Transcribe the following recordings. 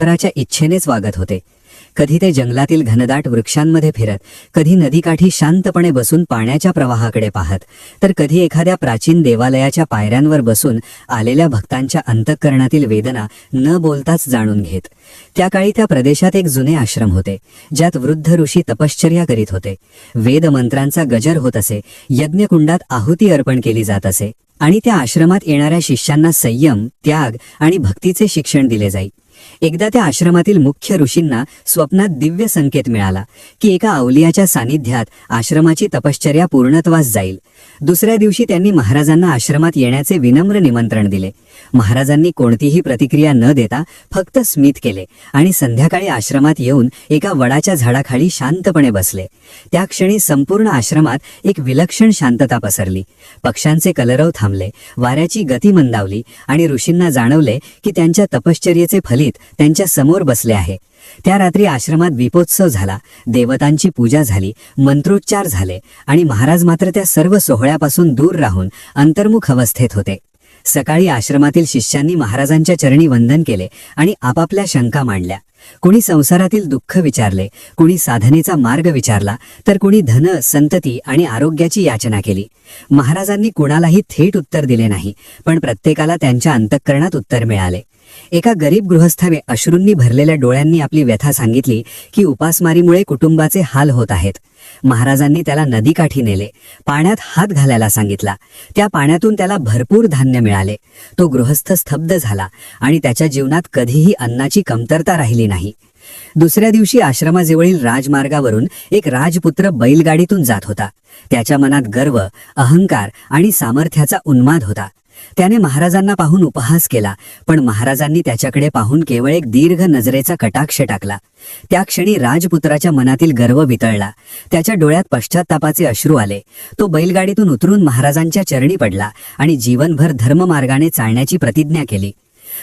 ईश्वराच्या इच्छेनेच वागत होते. कधी ते जंगलातील घनदाट वृक्षांमध्ये फिरत, कधी नदीकाठी शांतपणे बसून पाण्याच्या प्रवाहाकडे पाहत, तर कधी एखाद्या प्राचीन देवालयाच्या पायऱ्यांवर बसून आलेल्या भक्तांच्या अंतःकरणातील वेदना न बोलताच जाणून घेत. त्या काळी त्या प्रदेशात एक जुने आश्रम होते, ज्यात वृद्ध ऋषी तपश्चर्या करीत होते. वेदमंत्रांचा गजर होत असे, यज्ञकुंडात आहुती अर्पण केली जात असे आणि त्या आश्रमात येणाऱ्या शिष्यांना संयम, त्याग आणि भक्तीचे शिक्षण दिले जाई. एकदा त्या आश्रमातील मुख्य ऋषींना स्वप्नात दिव्य संकेत मिळाला की एका अवलियाच्या सानिध्यात आश्रमाची तपश्चर्या पूर्णत्वास जाईल. दुसऱ्या दिवशी त्यांनी महाराजांना आश्रमात येण्याचे विनम्र निमंत्रण दिले. महाराजांनी कोणतीही प्रतिक्रिया न देता फक्त स्मित केले आणि संध्याकाळी आश्रमात येऊन एका वडाच्या झाडाखाली शांतपणे बसले. त्या क्षणी संपूर्ण आश्रमात एक विलक्षण शांतता पसरली. पक्ष्यांचे कलरव थांबले, वाऱ्याची गती मंदावली आणि ऋषींना जाणवले की त्यांच्या तपश्चर्येचे फलित त्यांच्या समोर बसले आहे. त्या रात्री आश्रमात दीपोत्सव झाला, देवतांची पूजा झाली, मंत्रोच्चार झाले आणि महाराज मात्र त्या सर्व सोहळ्यापासून दूर राहून अंतर्मुख अवस्थेत होते. सकाळी आश्रमातील शिष्यांनी महाराजांच्या चरणी वंदन केले आणि आपापल्या शंका मांडल्या. कुणी संसारातील दुःख विचारले, कुणी साधनेचा मार्ग विचारला, तर कुणी धन, संतती आणि आरोग्याची याचना केली. महाराजांनी कुणालाही थेट उत्तर दिले नाही, पण प्रत्येकाला त्यांच्या अंतःकरणात उत्तर मिळाले. एका गरीब गृहस्थाने अश्रूंनी भरलेल्या डोळ्यांनी आपली व्यथा सांगितली की उपासमारीमुळे कुटुंबाचे हाल होत आहेत. महाराजांनी त्याला नदीकाठी नेले, पाण्यात हात घालायला सांगितला. त्या पाण्यातून त्याला भरपूर धान्य मिळाले. तो गृहस्थ स्तब्ध झाला आणि त्याच्या जीवनात कधीही अन्नाची कमतरता राहिली नाही. दुसऱ्या दिवशी आश्रमाजवळील राजमार्गावरून एक राजपुत्र बैलगाडीतून जात होता. त्याच्या मनात गर्व, अहंकार आणि सामर्थ्याचा उन्माद होता. त्याने महाराजांना पाहून उपहास केला, पण महाराजांनी त्याच्याकडे पाहून केवळ एक दीर्घ नजरेचा कटाक्ष टाकला. त्या क्षणी राजपुत्राच्या मनातील गर्व वितळला. त्याच्या डोळ्यात पश्चात्तापाचे अश्रू आले. तो बैलगाडीतून उतरून महाराजांच्या चरणी पडला आणि जीवनभर धर्ममार्गाने चालण्याची प्रतिज्ञा केली.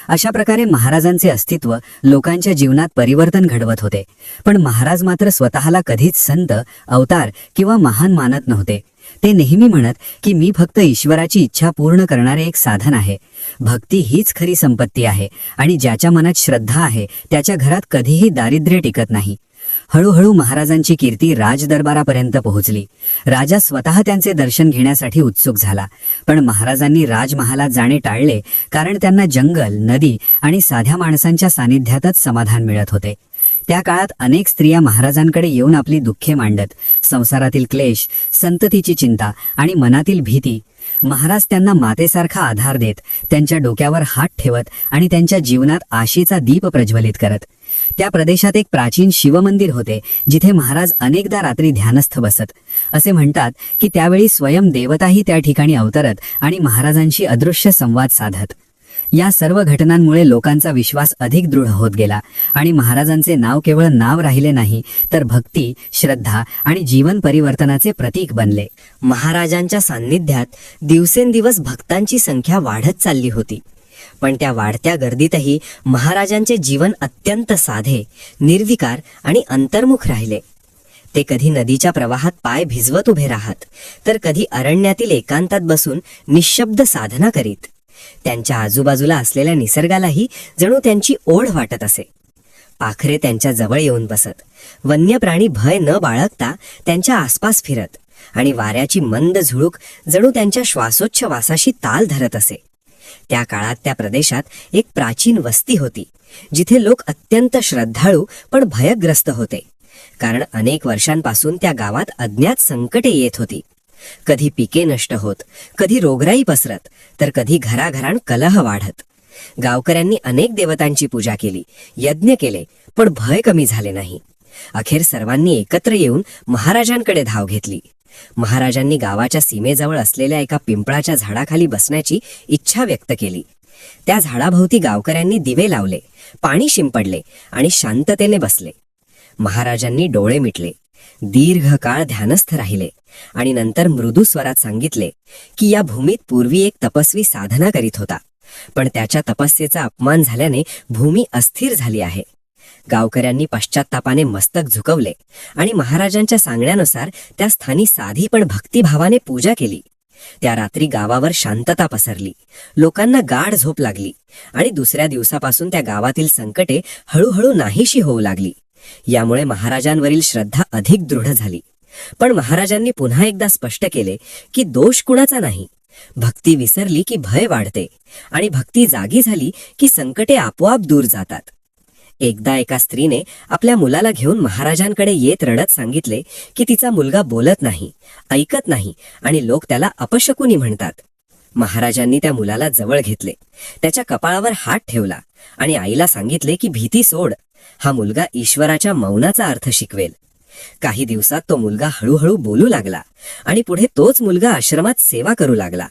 अशा प्रकारे महाराजांचे अस्तित्व लोकांच्या जीवनात परिवर्तन घडवत होते. पण महाराज मात्र स्वतःला कधीच संत, अवतार किंवा महान मानत नव्हते. ते नेहमी म्हणत की मी फक्त ईश्वराची इच्छा पूर्ण करणारे एक साधन आहे. भक्ती हीच खरी संपत्ती आहे आणि ज्याच्या मनात श्रद्धा आहे त्याच्या घरात कधीही दारिद्र्य टिकत नाही. हळूहळू महाराजांची कीर्ती राजदरबारापर्यंत पोहोचली. राजा स्वतः त्यांचे दर्शन घेण्यासाठी उत्सुक झाला, पण महाराजांनी राजमहालात जाणे टाळले, कारण त्यांना जंगल, नदी आणि साध्या माणसांच्या सानिध्यातच समाधान मिळत होते. त्या काळात अनेक स्त्रिया महाराजांकडे येऊन आपली दुःखे मांडत, संसारातील क्लेश, संततीची चिंता आणि मनातील भीती. महाराज त्यांना मातेसारखा आधार देत, त्यांच्या डोक्यावर हात ठेवत आणि त्यांच्या जीवनात आशेचा दीप प्रज्वलित करत. त्या प्रदेशात एक प्राचीन शिवमंदिर होते, जिथे महाराज अनेकदा रात्री ध्यानस्थ बसत. असे म्हणतात की त्यावेळी स्वयं देवताही त्या ठिकाणी अवतरत आणि महाराजांशी अदृश्य संवाद साधत. या सर्व घटनांमुळे लोकांचा विश्वास अधिक दृढ होत गेला आणि महाराजांचे नाव केवळ नाव राहिले नाही, तर भक्ती, श्रद्धा आणि जीवन परिवर्तनाचे प्रतीक बनले. महाराजांच्या सान्निध्यात दिवसेंदिवस भक्तांची संख्या वाढत चालली होती. पण त्या वाढत्या गर्दीतही महाराजांचे जीवन अत्यंत साधे, निर्विकार आणि अंतर्मुख राहिले. ते कधी नदीच्या प्रवाहात पाय भिजवत उभे राहत, तर कधी अरण्यातील एकांतात बसून निःशब्द साधना करीत. त्यांच्या आजूबाजूला असलेल्या निसर्गालाही जणू त्यांची ओढ वाटत असे. पाखरे त्यांच्या जवळ येऊन बसत, वन्य प्राणी भय न बाळगता त्यांच्या आसपास फिरत आणि वाऱ्याची मंद झुळूक जणू त्यांच्या श्वासोच्छवासाशी ताल धरत असे. त्या काळात त्या प्रदेशात एक प्राचीन वस्ती होती, जिथे लोक अत्यंत श्रद्धाळू पण भयग्रस्त होते, कारण अनेक वर्षांपासून त्या गावात अज्ञात संकटे येत होती. कधी पिके नष्ट होत, कधी रोगराई पसरत, तर कधी घराघरात कलह वाढत. गावकऱ्यांनी अनेक देवतांची पूजा केली, यज्ञ केले, पण भय कमी झाले नाही. अखेर सर्वांनी एकत्र येऊन महाराजांकडे धाव घेतली. महाराजांनी गावाच्या सीमेजवळ असलेल्या एका पिंपळाच्या झाडाखाली बसण्याची इच्छा व्यक्त केली. त्या झाडाभोवती गावकऱ्यांनी दिवे लावले, पाणी शिंपडले आणि शांततेने बसले. महाराजांनी डोळे मिटले, दीर्घ काळ ध्यानस्थ राहिले आणि नंतर मृदू स्वरात सांगितले की या भूमीत पूर्वी एक तपस्वी साधना करीत होता, पण त्याच्या तपस्येचा अपमान झाल्याने भूमी अस्थिर झाली आहे. गावकऱ्यांनी पश्चात्तापाने मस्तक झुकवले आणि महाराजांच्या सांगण्यानुसार त्या स्थानी साधी पण भक्तिभावाने पूजा केली. त्या रात्री गावावर शांतता पसरली. लोकांना गाढ झोप लागली आणि दुसऱ्या दिवसापासून त्या गावातील संकटे हळूहळू नाहीशी होऊ लागली. यामुळे महाराजांवरील श्रद्धा अधिक दृढ झाली. पण महाराजांनी पुन्हा एकदा स्पष्ट केले की दोष कुणाचा नाही. भक्ती विसरली की भय वाढते आणि भक्ती जागी झाली की संकटे आपोआप दूर जातात. एकदा एका स्त्रीने आपल्या मुलाला घेऊन महाराजांकडे येत रडत सांगितले की तिचा मुलगा बोलत नाही, ऐकत नाही आणि लोक त्याला अपशकुनी म्हणतात. महाराजांनी त्या मुलाला जवळ घेतले, त्याच्या कपाळावर हात ठेवला आणि आईला सांगितले की भीती सोड, हा मुलगा ईश्वराच्या मौनाचा अर्थ शिकवेल. काही दिवसात तो मुलगा हळूहळू बोलू लागला आणि पुढे तोच मुलगा आश्रमात सेवा करू लागला.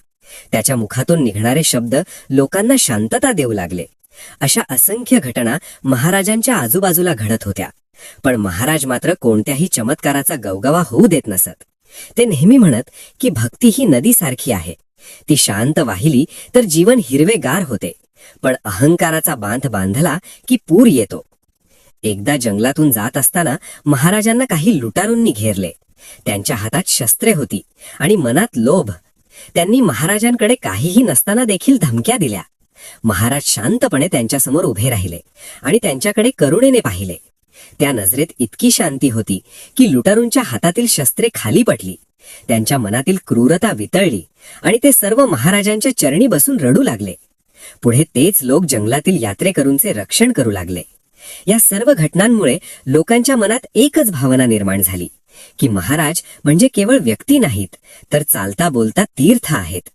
त्याच्या मुखातून निघणारे शब्द लोकांना शांतता देऊ लागले. अशा असंख्य घटना महाराजांच्या आजूबाजूला घडत होत्या. पण महाराज मात्र कोणत्याही चमत्काराचा गवगवा होऊ देत नसत. ते नेहमी म्हणत की भक्ती ही नदीसारखी आहे, ती शांत वाहिली तर जीवन हिरवेगार होते, पण अहंकाराचा बांध बांधला की पूर येतो. एकदा जंगलातून जात असताना महाराजांना काही लुटारूंनी घेरले. त्यांच्या हातात शस्त्रे होती आणि मनात लोभ. त्यांनी महाराजांकडे काहीही नसताना देखील धमक्या दिल्या. महाराज शांतपणे त्यांच्यासमोर उभे राहिले आणि त्यांच्याकडे करुणेने पाहिले. त्या नजरेत इतकी शांती होती की लुटारूंच्या हातातील शस्त्रे खाली पडली. त्यांच्या मनातील क्रूरता वितळली आणि ते सर्व महाराजांच्या चरणी बसून रडू लागले. पुढे तेच लोक जंगलातील यात्रेकरूंचे रक्षण करू लागले. या सर्व घटनांमुळे लोकांच्या मनात एकच भावना निर्माण झाली की महाराज म्हणजे केवळ व्यक्ती नाहीत, तर चालता बोलता तीर्थ आहेत.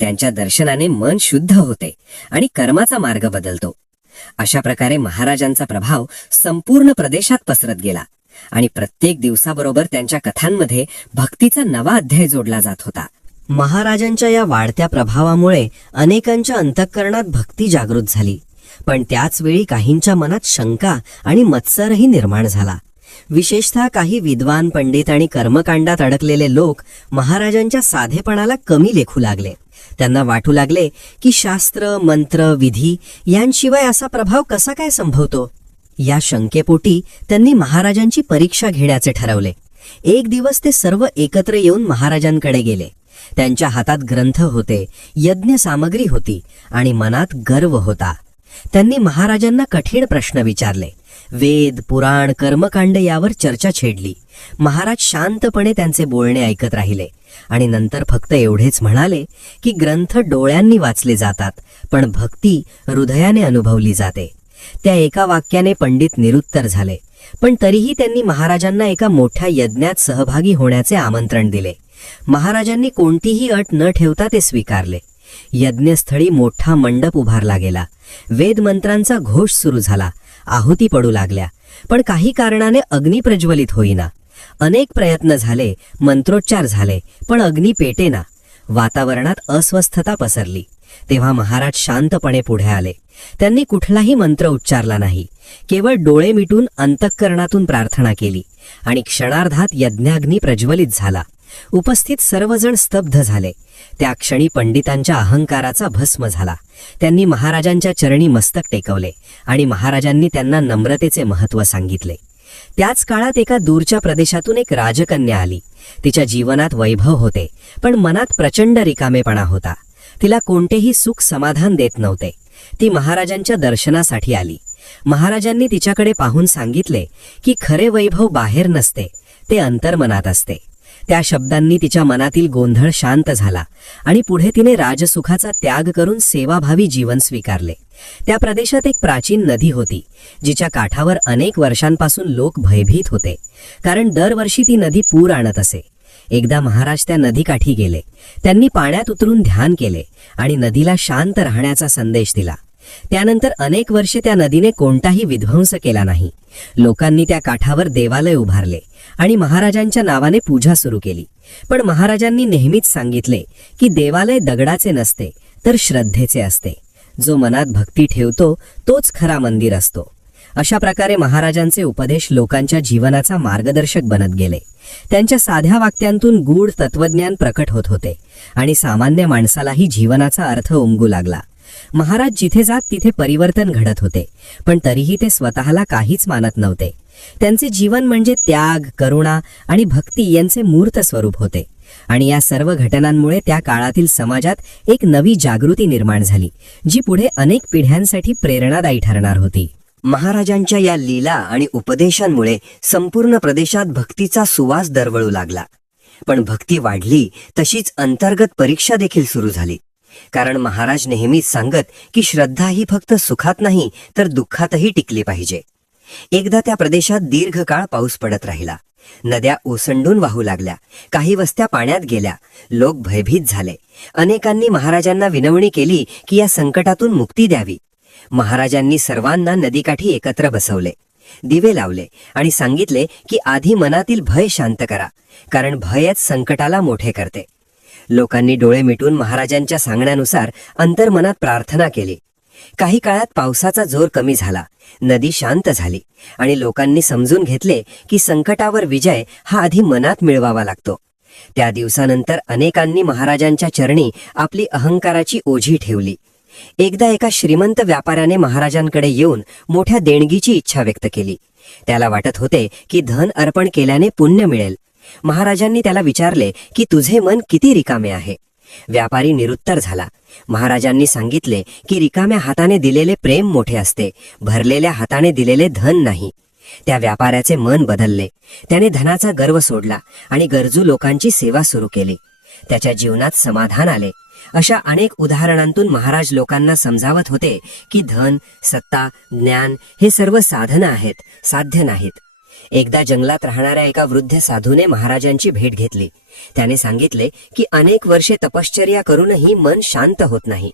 त्यांच्या दर्शनाने मन शुद्ध होते आणि कर्माचा मार्ग बदलतो. अशा प्रकारे महाराजांचा प्रभाव संपूर्ण प्रदेशात पसरत गेला आणि प्रत्येक दिवसाबरोबर त्यांच्या कथांमध्ये भक्तीचा नवा अध्याय जोडला जात होता. महाराजांच्या या वाढत्या प्रभावामुळे अनेकांच्या अंतःकरणात भक्ती जागृत झाली. पण त्याच वेळी काहींच्या मनात शंका आणि मत्सरही निर्माण झाला. विशेषतः काही विद्वान पंडित आणि कर्मकांडात अडकलेले लोक महाराजांच्या साधेपणाला कमी लेखू लागले. त्यांना वाटू लागले की शास्त्र, मंत्र, विधी यांशिवाय असा प्रभाव कसा काय संभवतो. या शंकेपोटी त्यांनी महाराजांची परीक्षा घेण्याचे ठरवले. एक दिवस ते सर्व एकत्र येऊन महाराजांकडे गेले. त्यांच्या हातात ग्रंथ होते, यज्ञ सामग्री होती आणि मनात गर्व होता. त्यांनी महाराजांना कठीण प्रश्न विचारले. वेद, पुराण, कर्मकांड यावर चर्चा छेडली. महाराज शांतपणे त्यांचे बोलणे ऐकत राहिले आणि नंतर फक्त एवढेच म्हणाले की ग्रंथ डोळ्यांनी वाचले जातात, पण भक्ती हृदयाने अनुभवली जाते. त्या एका वाक्याने पंडित निरुत्तर झाले. पण तरीही त्यांनी महाराजांना एका मोठ्या यज्ञात सहभागी होण्याचे आमंत्रण दिले. महाराजांनी कोणतीही अट न ठेवता ते स्वीकारले. यज्ञस्थळी मोठा मंडप उभारला गेला. वेदमंत्रांचा घोष सुरू झाला. आहुती पडू लागल्या. पण काही कारणाने अग्नी प्रज्वलित होईना. अनेक प्रयत्न झाले, मंत्रोच्चार झाले, पण अग्नी पेटेना. वातावरणात अस्वस्थता पसरली. तेव्हा महाराज शांतपणे पुढे आले. त्यांनी कुठलाही मंत्र उच्चारला नाही. केवळ डोळे मिटून अंतःकरणातून प्रार्थना केली आणि क्षणार्धात यज्ञाग्नी प्रज्वलित झाला. उपस्थित सर्वजण स्तब्ध झाले. त्या क्षणी पंडितांच्या अहंकाराचा भस्म झाला. त्यांनी महाराजांच्या चरणी मस्तक टेकवले आणि महाराजांनी त्यांना नम्रतेचे महत्त्व सांगितले. त्याच काळात एका दूरच्या प्रदेशातून एक राजकन्या आली. तिच्या जीवनात वैभव होते, पण मनात प्रचंड रिकामेपणा होता. तिला कोणतेही सुख समाधान देत नव्हते. ती महाराजांच्या दर्शनासाठी आली. महाराजांनी तिच्याकडे पाहून सांगितले की खरे वैभव बाहेर नसते, ते अंतर्मनात असते. त्या शब्दांनी तिच्या मनातील गोंधळ शांत झाला आणि पुढे तिने राजसुखाचा त्याग करून सेवाभावी जीवन स्वीकारले. त्या प्रदेशात एक प्राचीन नदी होती, जिच्या काठावर अनेक वर्षांपासून लोक भयभीत होते, कारण दरवर्षी ती नदी पूर आणत असे. एकदा महाराज त्या नदीकाठी गेले. त्यांनी पाण्यात उतरून ध्यान केले आणि नदीला शांत राहण्याचा संदेश दिला. त्यानंतर अनेक वर्षे त्या नदीने कोणताही विध्वंस केला नाही. लोकांनी त्या काठावर देवालय उभारले आणि महाराजांच्या नावाने पूजा सुरू केली. पण महाराजांनी नेहमीच सांगितले की देवालय दगडाचे नसते, तर श्रद्धेचे असते. जो मनात भक्ती ठेवतो तोच खरा मंदिर असतो. अशा प्रकारे महाराजांचे उपदेश लोकांच्या जीवनाचा मार्गदर्शक बनत गेले. त्यांच्या साध्या वाक्यांतून गूढ तत्वज्ञान प्रकट होत होते आणि सामान्य माणसालाही जीवनाचा अर्थ उमगू लागला. महाराज जिथे जात तिथे परिवर्तन घडत होते, पण तरीही ते स्वतःला काहीच मानत नव्हते. त्यांचे जीवन म्हणजे त्याग, करुणा आणि भक्ती यांचे मूर्त स्वरूप होते. आणि या सर्व घटनांमुळे त्या काळातील समाजात एक नवी जागृती निर्माण झाली, जी पुढे अनेक पिढ्यांसाठी प्रेरणादायी ठरणार होती. महाराजांच्या या लीला आणि उपदेशांमुळे संपूर्ण प्रदेशात भक्तीचा सुवास दरवळू लागला. पण भक्ती वाढली तशीच अंतर्गत परीक्षा देखील सुरू झाली. कारण महाराज नेहमीच सांगत की श्रद्धा ही फक्त सुखात नाही तर दुःखातही टिकली पाहिजे. एकदा त्या प्रदेशात दीर्घकाळ पाऊस पडत राहिला. नद्या ओसंडून वाहू लागल्या, काही वस्त्या पाण्यात गेल्या, लोक भयभीत झाले. अनेकांनी महाराजांना विनवणी केली की या संकटातून मुक्ती द्यावी. महाराजांनी सर्वांना नदीकाठी एकत्र बसवले, दिवे लावले आणि सांगितले की आधी मनातील भय शांत करा, कारण भयच संकटाला मोठे करते. लोकांनी डोळे मिटून महाराजांच्या सांगण्यानुसार अंतर्मनात प्रार्थना केली. काही काळात पावसाचा जोर कमी झाला, नदी शांत झाली आणि लोकांनी समजून घेतले की संकटावर विजय हा आधी मनात मिळवावा लागतो. त्या दिवसानंतर अनेकांनी महाराजांच्या चरणी आपली अहंकाराची ओझी ठेवली. एकदा एका श्रीमंत व्यापाऱ्याने महाराजांकडे येऊन मोठ्या देणगीची इच्छा व्यक्त केली. त्याला वाटत होते की धन अर्पण केल्याने पुण्य मिळेल. महाराजांनी त्याला विचारले की तुझे मन किती रिकामे आहे. व्यापारी निरुत्तर झाला. महाराजांनी सांगितले की रिकाम्या हाताने दिलेले प्रेम मोठे असते, भरलेल्या हाताने दिलेले धन नाही. त्या व्यापाऱ्याचे मन बदलले. त्याने धनाचा गर्व सोडला आणि गरजू लोकांची सेवा सुरू केली. त्याच्या जीवनात समाधान आले. अशा अनेक उदाहरणांतून महाराज लोकांना समजावत होते की धन, सत्ता, ज्ञान हे सर्व साधनं आहेत, साध्य नाहीत. एकदा जंगलात राहणाऱ्या एका वृद्ध साधूने महाराजांची भेट घेतली. त्याने सांगितले की अनेक वर्षे तपश्चर्या करूनही मन शांत होत नाही.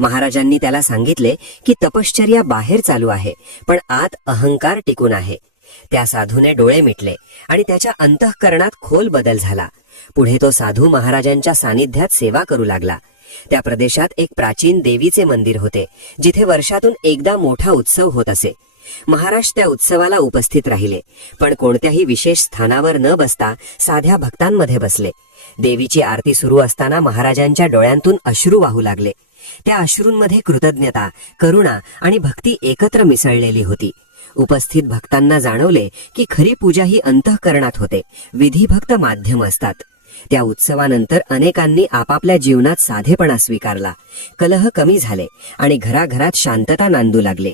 महाराजांनी त्याला सांगितले की तपश्चर्या बाहेर चालू आहे, पण आत अहंकार टिकून आहे. त्या साधूने डोळे मिटले आणि त्याच्या अंतःकरणात खोल बदल झाला. पुढे तो साधू महाराजांच्या सानिध्यात सेवा करू लागला. त्या प्रदेशात एक प्राचीन देवीचे मंदिर होते, जिथे वर्षातून एकदा मोठा उत्सव होत असे. महाराज त्या उत्सवाला उपस्थित राहिले, पण कोणत्याही विशेष स्थानावर न बसता साध्या भक्तांमध्ये बसले. देवीची आरती सुरू असताना महाराजांच्या डोळ्यांतून अश्रू वाहू लागले. त्या अश्रूंमध्ये कृतज्ञता, करुणा आणि भक्ती एकत्र मिसळलेली होती. उपस्थित भक्तांना जाणवले की खरी पूजा ही अंतःकरणात होते, विधी फक्त माध्यम असतात. त्या उत्सवानंतर अनेकांनी आपापल्या जीवनात साधेपणा स्वीकारला. कलह कमी झाले आणि घराघरात शांतता नांदू लागले.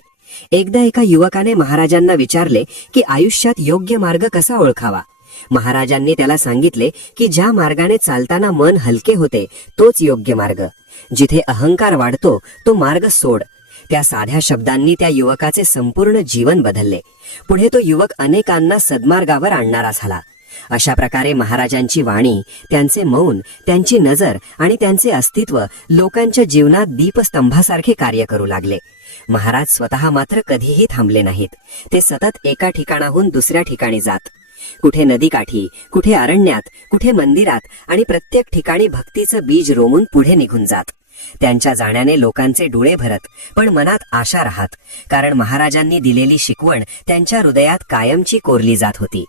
एकदा एका युवकाने महाराजांना विचारले की आयुष्यात योग्य मार्ग कसा ओळखावा. महाराजांनी त्याला सांगितले की ज्या मार्गाने चालताना मन हलके होते तोच योग्य मार्ग. जिथे अहंकार वाढतो तो मार्ग सोड. त्या साध्या शब्दांनी त्या युवकाचे संपूर्ण जीवन बदलले. पुढे तो युवक अनेकांना सद्मार्गावर आणणारा झाला. अशा प्रकारे महाराजांची वाणी, त्यांचे मौन, त्यांची नजर आणि त्यांचे अस्तित्व लोकांच्या जीवनात दीपस्तंभासारखे कार्य करू लागले. महाराज स्वतः मात्र कधीही थांबले नाहीत. ते सतत एका ठिकाणाहून दुसऱ्या ठिकाणी जात. कुठे नदीकाठी, कुठे अरण्यात, कुठे मंदिरात आणि प्रत्येक ठिकाणी भक्तीचं बीज रोवून पुढे निघून जात. त्यांच्या जाण्याने लोकांचे डोळे भरत, पण मनात आशा राहत, कारण महाराजांनी दिलेली शिकवण त्यांच्या हृदयात कायमची कोरली जात होती.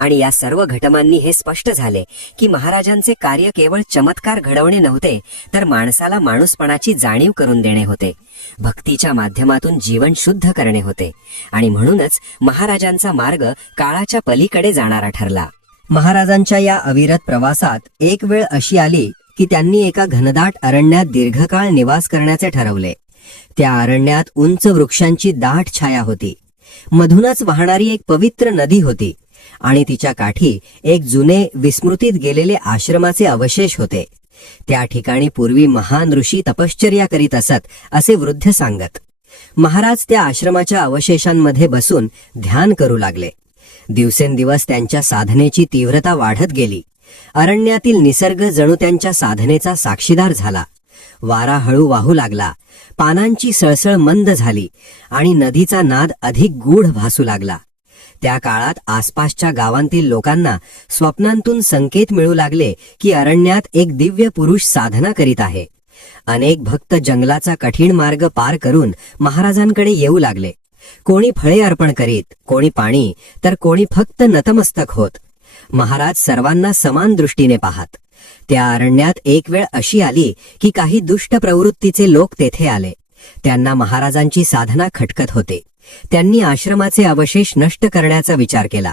आणि या सर्व घटनांनी हे स्पष्ट झाले की महाराजांचे कार्य केवळ चमत्कार घडवणे नव्हते, तर माणसाला माणूसपणाची जाणीव करून देणे होते. भक्तीच्या माध्यमातून जीवन शुद्ध करणे होते. आणि म्हणूनच महाराजांचा मार्ग काळाच्या पलीकडे जाणारा ठरला. महाराजांच्या या अविरत प्रवासात एक वेळ अशी आली की त्यांनी एका घनदाट अरण्यात दीर्घकाळ निवास करण्याचे ठरवले. त्या अरण्यात उंच वृक्षांची दाट छाया होती. मधूनच वाहणारी एक पवित्र नदी होती आणि तिच्या काठी एक जुने विस्मृतीत गेलेले आश्रमाचे अवशेष होते. त्या ठिकाणी पूर्वी महान ऋषी तपश्चर्या करीत असत असे वृद्ध सांगत. महाराज त्या आश्रमाच्या अवशेषांमध्ये बसून ध्यान करू लागले. दिवसेंदिवस त्यांच्या साधनेची तीव्रता वाढत गेली. अरण्यातील निसर्ग जणू त्यांच्या साधनेचा साक्षीदार झाला. वारा हळू वाहू लागला, पानांची सळसळ मंद झाली आणि नदीचा नाद अधिक गूढ भासू लागला. त्या काळात आसपासच्या गावांतील लोकांना स्वप्नांतून संकेत मिळू लागले की अरण्यात एक दिव्य पुरुष साधना करीत आहे. अनेक भक्त जंगलाचा कठीण मार्ग पार करून महाराजांकडे येऊ लागले. कोणी फळे अर्पण करीत, कोणी पाणी, तर कोणी फक्त नतमस्तक होत. महाराज सर्वांना समान दृष्टीने पाहत. त्या अरण्यात एक वेळ अशी आली की काही दुष्ट प्रवृत्तीचे लोक तेथे आले. त्यांना महाराजांची साधना खटकत होते. त्यांनी आश्रमाचे अवशेष नष्ट करण्याचा विचार केला.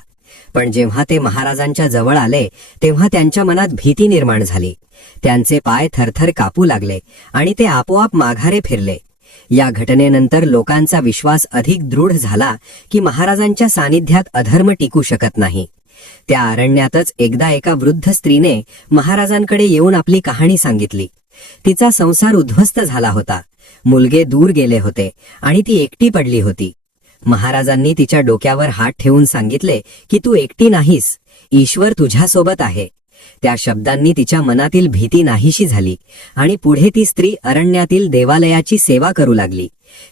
पण जेव्हा ते महाराजांच्या जवळ आले तेव्हा त्यांच्या मनात भीती निर्माण झाली. त्यांचे पाय थरथर कापू लागले आणि ते आपोआप माघारे फिरले. या घटनेनंतर लोकांचा विश्वास अधिक दृढ झाला की महाराजांच्या सानिध्यात अधर्म टिकू शकत नाही. त्या अरण्यातच एकदा एका वृद्ध स्त्रीने महाराजांकडे येऊन आपली कहाणी सांगितली. तिचा संसार उद्ध्वस्त झाला होता. मुलगे दूर गेले होते आणि ती एकटी पडली होती. महाराजांनी तिच्या डोक्यावर हात ठेवून सांगितले की तू एकटी नाहीस, ईश्वर तुझ्यासोबत आहे. त्या शब्दांनी तिच्या मनातील भीती नाहीशी झाली आणि पुढे ती स्त्री अरण्यातील देवालयाची सेवा करू लागली.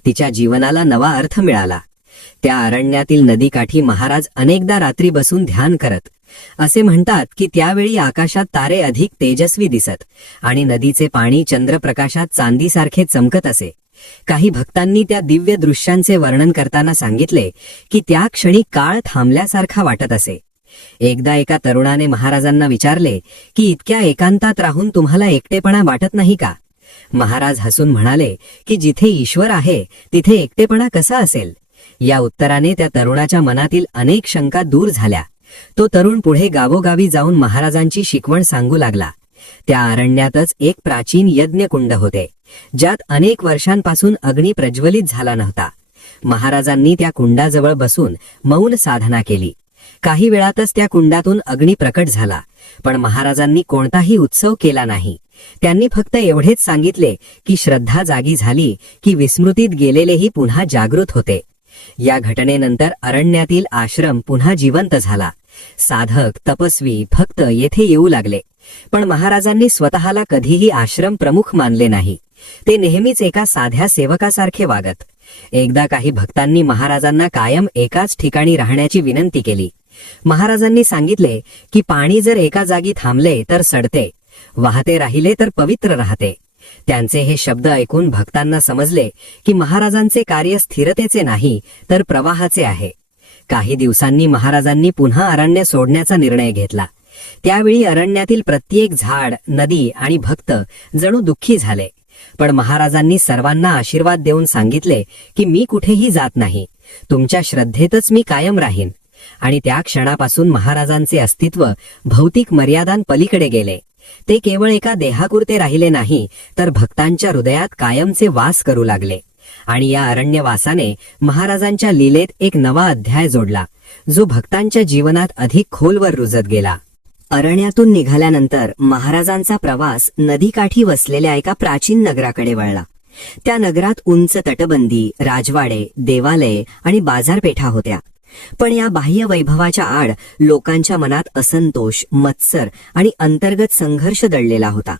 तिच्या जीवनाला नवा अर्थ मिळाला. त्या अरण्यातील नदीकाठी महाराज अनेकदा रात्री बसून ध्यान करत. असे म्हणतात की त्यावेळी आकाशात तारे अधिक तेजस्वी दिसत आणि नदीचे पाणी चंद्रप्रकाशात चांदीसारखे चमकत असे. काही भक्तांनी त्या दिव्य दृश्यांचे वर्णन करताना सांगितले की त्या क्षणी काळ थांबल्यासारखा वाटत असे. एकदा एका तरुणाने महाराजांना विचारले की इतक्या एकांतात राहून तुम्हाला एकटेपणा वाटत नाही का? महाराज हसून म्हणाले की जिथे ईश्वर आहे तिथे एकटेपणा कसा असेल? या उत्तराने त्या तरुणाच्या मनातील अनेक शंका दूर झाल्या. तो तरुण पुढे गावोगावी जाऊन महाराजांची शिकवण सांगू लागला. त्या अरण्यातच एक प्राचीन यज्ञकुंड होते, ज्यात अनेक वर्षांपासून अग्नी प्रज्वलित झाला नव्हता. महाराजांनी त्या कुंडाजवळ बसून मौन साधना केली. काही वेळातच त्या कुंडातून अग्नी प्रकट झाला, पण महाराजांनी कोणताही उत्सव केला नाही. त्यांनी फक्त एवढेच सांगितले की श्रद्धा जागी झाली की विस्मृतीत गेलेलेही पुन्हा जागृत होते. या घटनेनंतर अरण्यातील आश्रम पुन्हा जिवंत झाला. साधक, तपस्वी भक्त येथे येऊ लागले. पण महाराजांनी स्वतःला कधीही आश्रम प्रमुख मानले नाही. ते नेहमीच एका साध्या सेवकासारखे वागत. एकदा काही भक्तांनी महाराजांना कायम एकाच ठिकाणी राहण्याची विनंती केली. महाराजांनी सांगितले की पाणी जर एका जागी थांबले तर सडते, वाहते राहिले तर पवित्र राहते. त्यांचे हे शब्द ऐकून भक्तांना समजले की महाराजांचे कार्य स्थिरतेचे नाही तर प्रवाहाचे आहे. काही दिवसांनी महाराजांनी पुन्हा अरण्य सोडण्याचा निर्णय घेतला. त्यावेळी अरण्यातील प्रत्येक झाड, नदी आणि भक्त जणू दुःखी झाले. पण महाराजांनी सर्वांना आशीर्वाद देऊन सांगितले की मी कुठेही जात नाही, तुमच्या श्रद्धेतच मी कायम राहीन. आणि त्या क्षणापासून महाराजांचे अस्तित्व भौतिक मर्यादांपलीकडे गेले. ते केवळ एका देहापुरते राहिले नाही तर भक्तांच्या हृदयात कायमचे वास करू लागले. आणि या अरण्यवासाने महाराजांच्या लीलेत एक नवा अध्याय जोडला, जो भक्तांच्या जीवनात अधिक खोलवर रुजत गेला. अरण्यातून निघाल्यानंतर महाराजांचा प्रवास नदीकाठी वसलेल्या एका प्राचीन नगराकडे वळला. त्या नगरात उंच तटबंदी, राजवाडे, देवालये आणि बाजारपेठा होत्या. पण या बाह्य वैभवाच्या आड लोकांच्या मनात असंतोष, मत्सर आणि अंतर्गत संघर्ष दडलेला होता.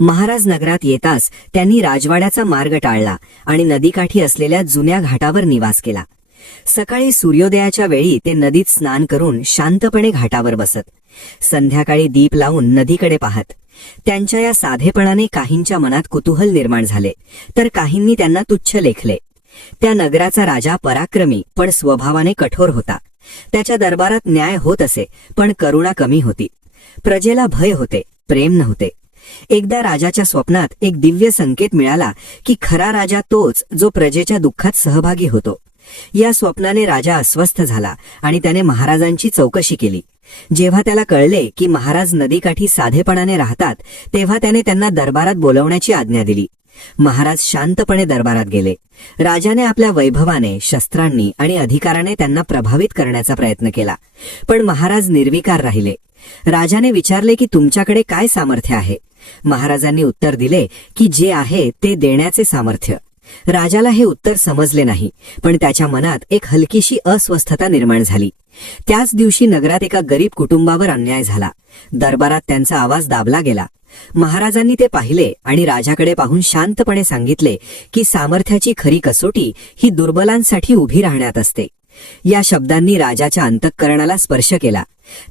महाराज नगरात येताच त्यांनी राजवाड्याचा मार्ग टाळला आणि नदीकाठी असलेल्या जुन्या घाटावर निवास केला. सकाळी सूर्योदयाच्या वेळी ते नदीत स्नान करून शांतपणे घाटावर बसत. संध्याकाळी दीप लावून नदीकडे पाहत. त्यांच्या या साधेपणाने काहींच्या मनात कुतूहल निर्माण झाले, तर काहींनी त्यांना तुच्छ लेखले. त्या नगराचा राजा पराक्रमी पण स्वभावाने कठोर होता. त्याच्या दरबारात न्याय होत असे, पण करुणा कमी होती. प्रजेला भय होते, प्रेम नव्हते. एकदा राजाच्या स्वप्नात एक दिव्य संकेत मिळाला की खरा राजा तोच जो प्रजेच्या दुःखात सहभागी होतो. या स्वप्नाने राजा अस्वस्थ झाला आणि त्याने महाराजांची चौकशी केली. जेव्हा त्याला कळले की महाराज नदीकाठी साधेपणाने राहतात, तेव्हा त्याने त्यांना दरबारात बोलवण्याची आज्ञा दिली. महाराज शांतपणे दरबारात गेले. राजाने आपल्या वैभवाने, शस्त्रांनी आणि अधिकाराने त्यांना प्रभावित करण्याचा प्रयत्न केला, पण महाराज निर्विकार राहिले. राजाने विचारले की तुमच्याकडे काय सामर्थ्य आहे? महाराजांनी उत्तर दिले की जे आहे ते देण्याचे सामर्थ्य. राजाला हे उत्तर समजले नाही, पण त्याच्या मनात एक हलकीशी अस्वस्थता निर्माण झाली. त्याच दिवशी नगरात एका गरीब कुटुंबावर अन्याय झाला. दरबारात त्यांचा आवाज दाबला गेला. महाराजांनी ते पाहिले आणि राजाकडे पाहून शांतपणे सांगितले की सामर्थ्याची खरी कसोटी ही दुर्बलांसाठी उभी राहण्यात असते. या शब्दांनी राजाच्या अंतःकरणाला स्पर्श केला.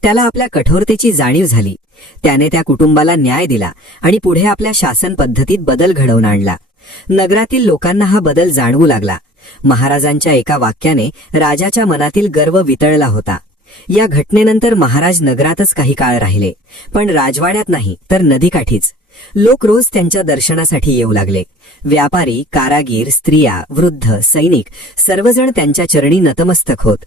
त्याला आपल्या कठोरतेची जाणीव झाली. त्याने त्या कुटुंबाला न्याय दिला आणि पुढे आपल्या शासन पद्धतीत बदल घडवून आणला. नगरातील लोकांना हा बदल जाणवू लागला. महाराजांच्या एका वाक्याने राजाच्या मनातील गर्व वितळला होता. या घटनेनंतर महाराज नगरातच काही काळ राहिले, पण राजवाड्यात नाही तर नदीकाठीच. लोक रोज त्यांच्या दर्शनासाठी येऊ लागले. व्यापारी, कारागीर, स्त्रिया, वृद्ध, सैनिक सर्वजण त्यांच्या चरणी नतमस्तक होत.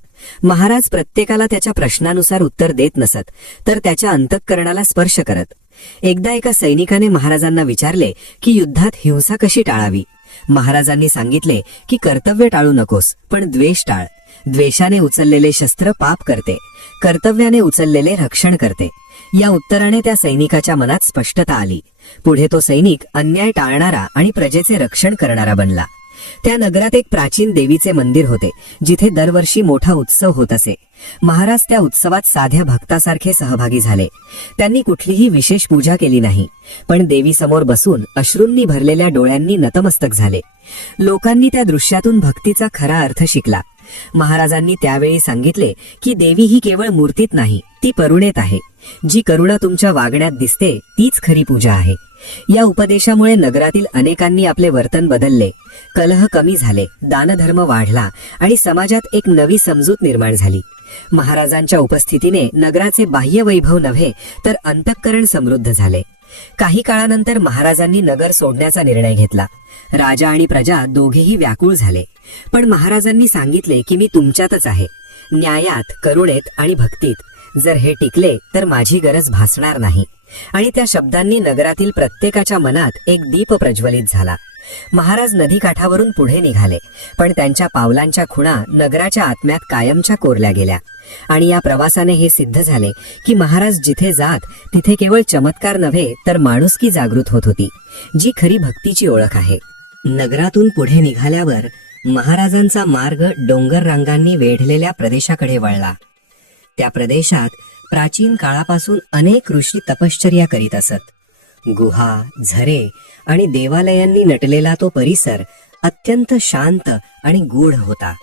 महाराज प्रत्येकाला त्याच्या प्रश्नानुसार उत्तर देत नसत, तर त्याच्या अंतःकरणाला स्पर्श करत. एकदा एका सैनिकाने महाराजांना विचारले की युद्धात हिंसा कशी टाळावी. महाराजांनी सांगितले की कर्तव्य टाळू नकोस, पण द्वेष टाळ. द्वेषाने उचललेले शस्त्र पाप करते, कर्तव्याने उचललेले रक्षण करते. या उत्तराने त्या सैनिकाच्या मनात स्पष्टता आली. पुढे तो सैनिक अन्याय टाळणारा आणि प्रजेचे रक्षण करणारा बनला. त्या नगरात एक प्राचीन देवीचे मंदिर होते, जिथे दरवर्षी मोठा उत्सव होत असे. महाराज त्या उत्सवात साध्या भक्तासारखे सहभागी झाले. त्यांनी कुठलीही विशेष पूजा केली नाही, पण देवीसमोर बसून अश्रूंनी भरलेल्या डोळ्यांनी नतमस्तक झाले. लोकांनी त्या दृश्यातून भक्तीचा खरा अर्थ शिकला. महाराजांनी त्यावेळी सांगितले की देवी ही केवळ मूर्तीत नाही, ती करुणेत आहे. जी करुणा तुमच्या वागण्यात दिसते तीच खरी पूजा आहे. या उपदेशामुळे नगरातील अनेकांनी आपले वर्तन बदलले. कलह कमी झाले, दानधर्म वाढला आणि समाजात एक नवी समजूत निर्माण झाली. महाराजांच्या उपस्थितीने नगराचे बाह्य वैभव नव्हे तर अंतःकरण समृद्ध झाले. काही काळानंतर महाराजांनी नगर सोडण्याचा निर्णय घेतला. राजा आणि प्रजा दोघेही व्याकुळ झाले. पण महाराजांनी सांगितले की मी तुमच्यातच आहे. न्यायात, करुणेत आणि भक्तीत जर हे टिकले तर माझी गरज भासणार नाही. आणि त्या शब्दांनी नगरातील प्रत्येकाच्या मनात एक दीप प्रज्वलित झाला. महाराज नदीकाठावरून पुढे निघाले, पण त्यांच्या पावलांच्या खुणा नगराच्या आत्म्यात कायमच्या कोरल्या गेल्या. आणि या प्रवासाने हे सिद्ध झाले की महाराज जिथे जात तिथे केवळ चमत्कार नव्हे तर माणुसकी जागृत होत होती, जी खरी भक्तीची ओळख आहे. नगरातून पुढे निघाल्यावर महाराजांचा मार्ग डोंगर रांगांनी वेढलेल्या प्रदेशाकडे वळला. त्या प्रदेशात प्राचीन काळापासून अनेक ऋषी तपश्चर्या करीत असत. गुहा, झरे आणि देवालयांनी नटलेला तो परिसर अत्यंत शांत आणि गूढ होता.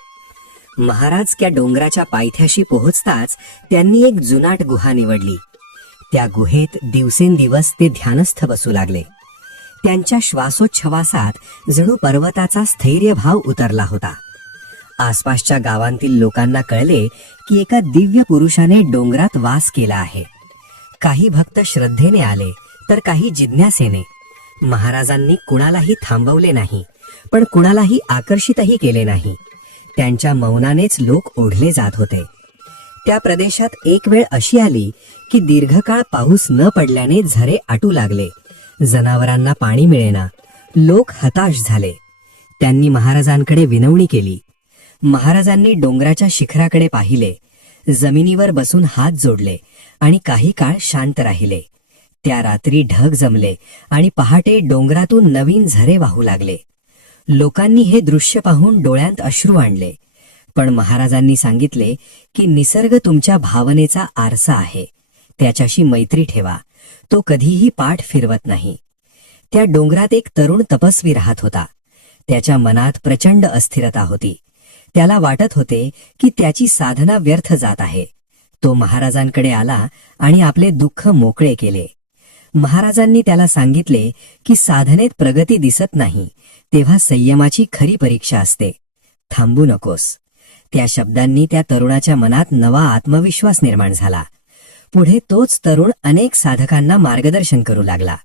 महाराज त्या डोंगराच्या पायथ्याशी पोहोचताच त्यांनी एक जुनाट गुहा निवडली. त्या गुहेत दिवसेंदिवस ते ध्यानस्थ बसू लागले. त्यांच्या श्वासोच्छवासात जणू पर्वताचा स्थैर्यभाव उतरला होता. आसपासच्या गावांतील लोकांना कळले की एका दिव्य पुरुषाने डोंगरात वास केला आहे. काही भक्त श्रद्धेने आले तर काही जिज्ञासेने. महाराजांनी कुणालाही थांबवले नाही, पण कुणालाही आकर्षितही केले नाही. त्यांच्या मौनानेच लोक ओढले जात होते. त्या प्रदेशात एक वेळ अशी आली की दीर्घकाळ पाऊस न पडल्याने झरे आटू लागले. जनावरांना पाणी मिळेना. लोक हताश झाले. त्यांनी महाराजांकडे विनवणी केली. महाराजांनी डोंगराच्या शिखराकडे पाहिले, जमिनीवर बसून हात जोडले आणि काही काळ शांत राहिले. त्या रात्री ढग जमले आणि पहाटे डोंगरातून नवीन झरे वाहू लागले. लोकांनी हे दृश्य पाहून डोळ्यांत अश्रू आणले. पण महाराजांनी सांगितले की निसर्ग तुमच्या भावनेचा आरसा आहे, त्याच्याशी मैत्री ठेवा. तो कधीही पाठ फिरवत नाही. त्या डोंगरात एक तरुण तपस्वी राहत होता. त्याच्या मनात प्रचंड अस्थिरता होती. त्याला वाटत होते की त्याची साधना व्यर्थ जात आहे. तो महाराजांकडे आला आणि आपले दुःख मोकळे केले. महाराजांनी त्याला सांगितले की साधनेत प्रगती दिसत नाही तेव्हा संयमाची खरी परीक्षा असते. थांबू नकोस. त्या शब्दांनी त्या तरुणाच्या मनात नवा आत्मविश्वास निर्माण झाला. पुढे तोच तरुण अनेक साधकांना मार्गदर्शन करू लागला.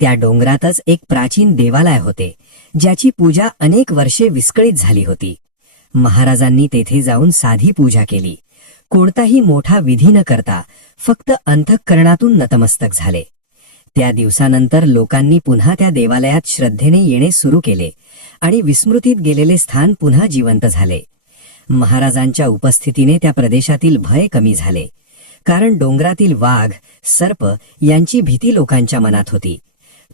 त्या डोंगरातच एक प्राचीन देवालय होते, ज्याची पूजा अनेक वर्षे विस्कळीत झाली होती. महाराजांनी तेथे जाऊन साधी पूजा केली. कोणताही मोठा विधी न करता फक्त अंतःकरणातून नतमस्तक झाले. त्या दिवसानंतर लोकांनी पुन्हा त्या देवालयात श्रद्धेने येणे सुरू केले आणि विस्मृतीत गेलेले स्थान पुन्हा जिवंत झाले. महाराजांच्या उपस्थितीने त्या प्रदेशातील भय कमी झाले, कारण डोंगरातील वाघ, सर्प यांची भीती लोकांच्या मनात होती.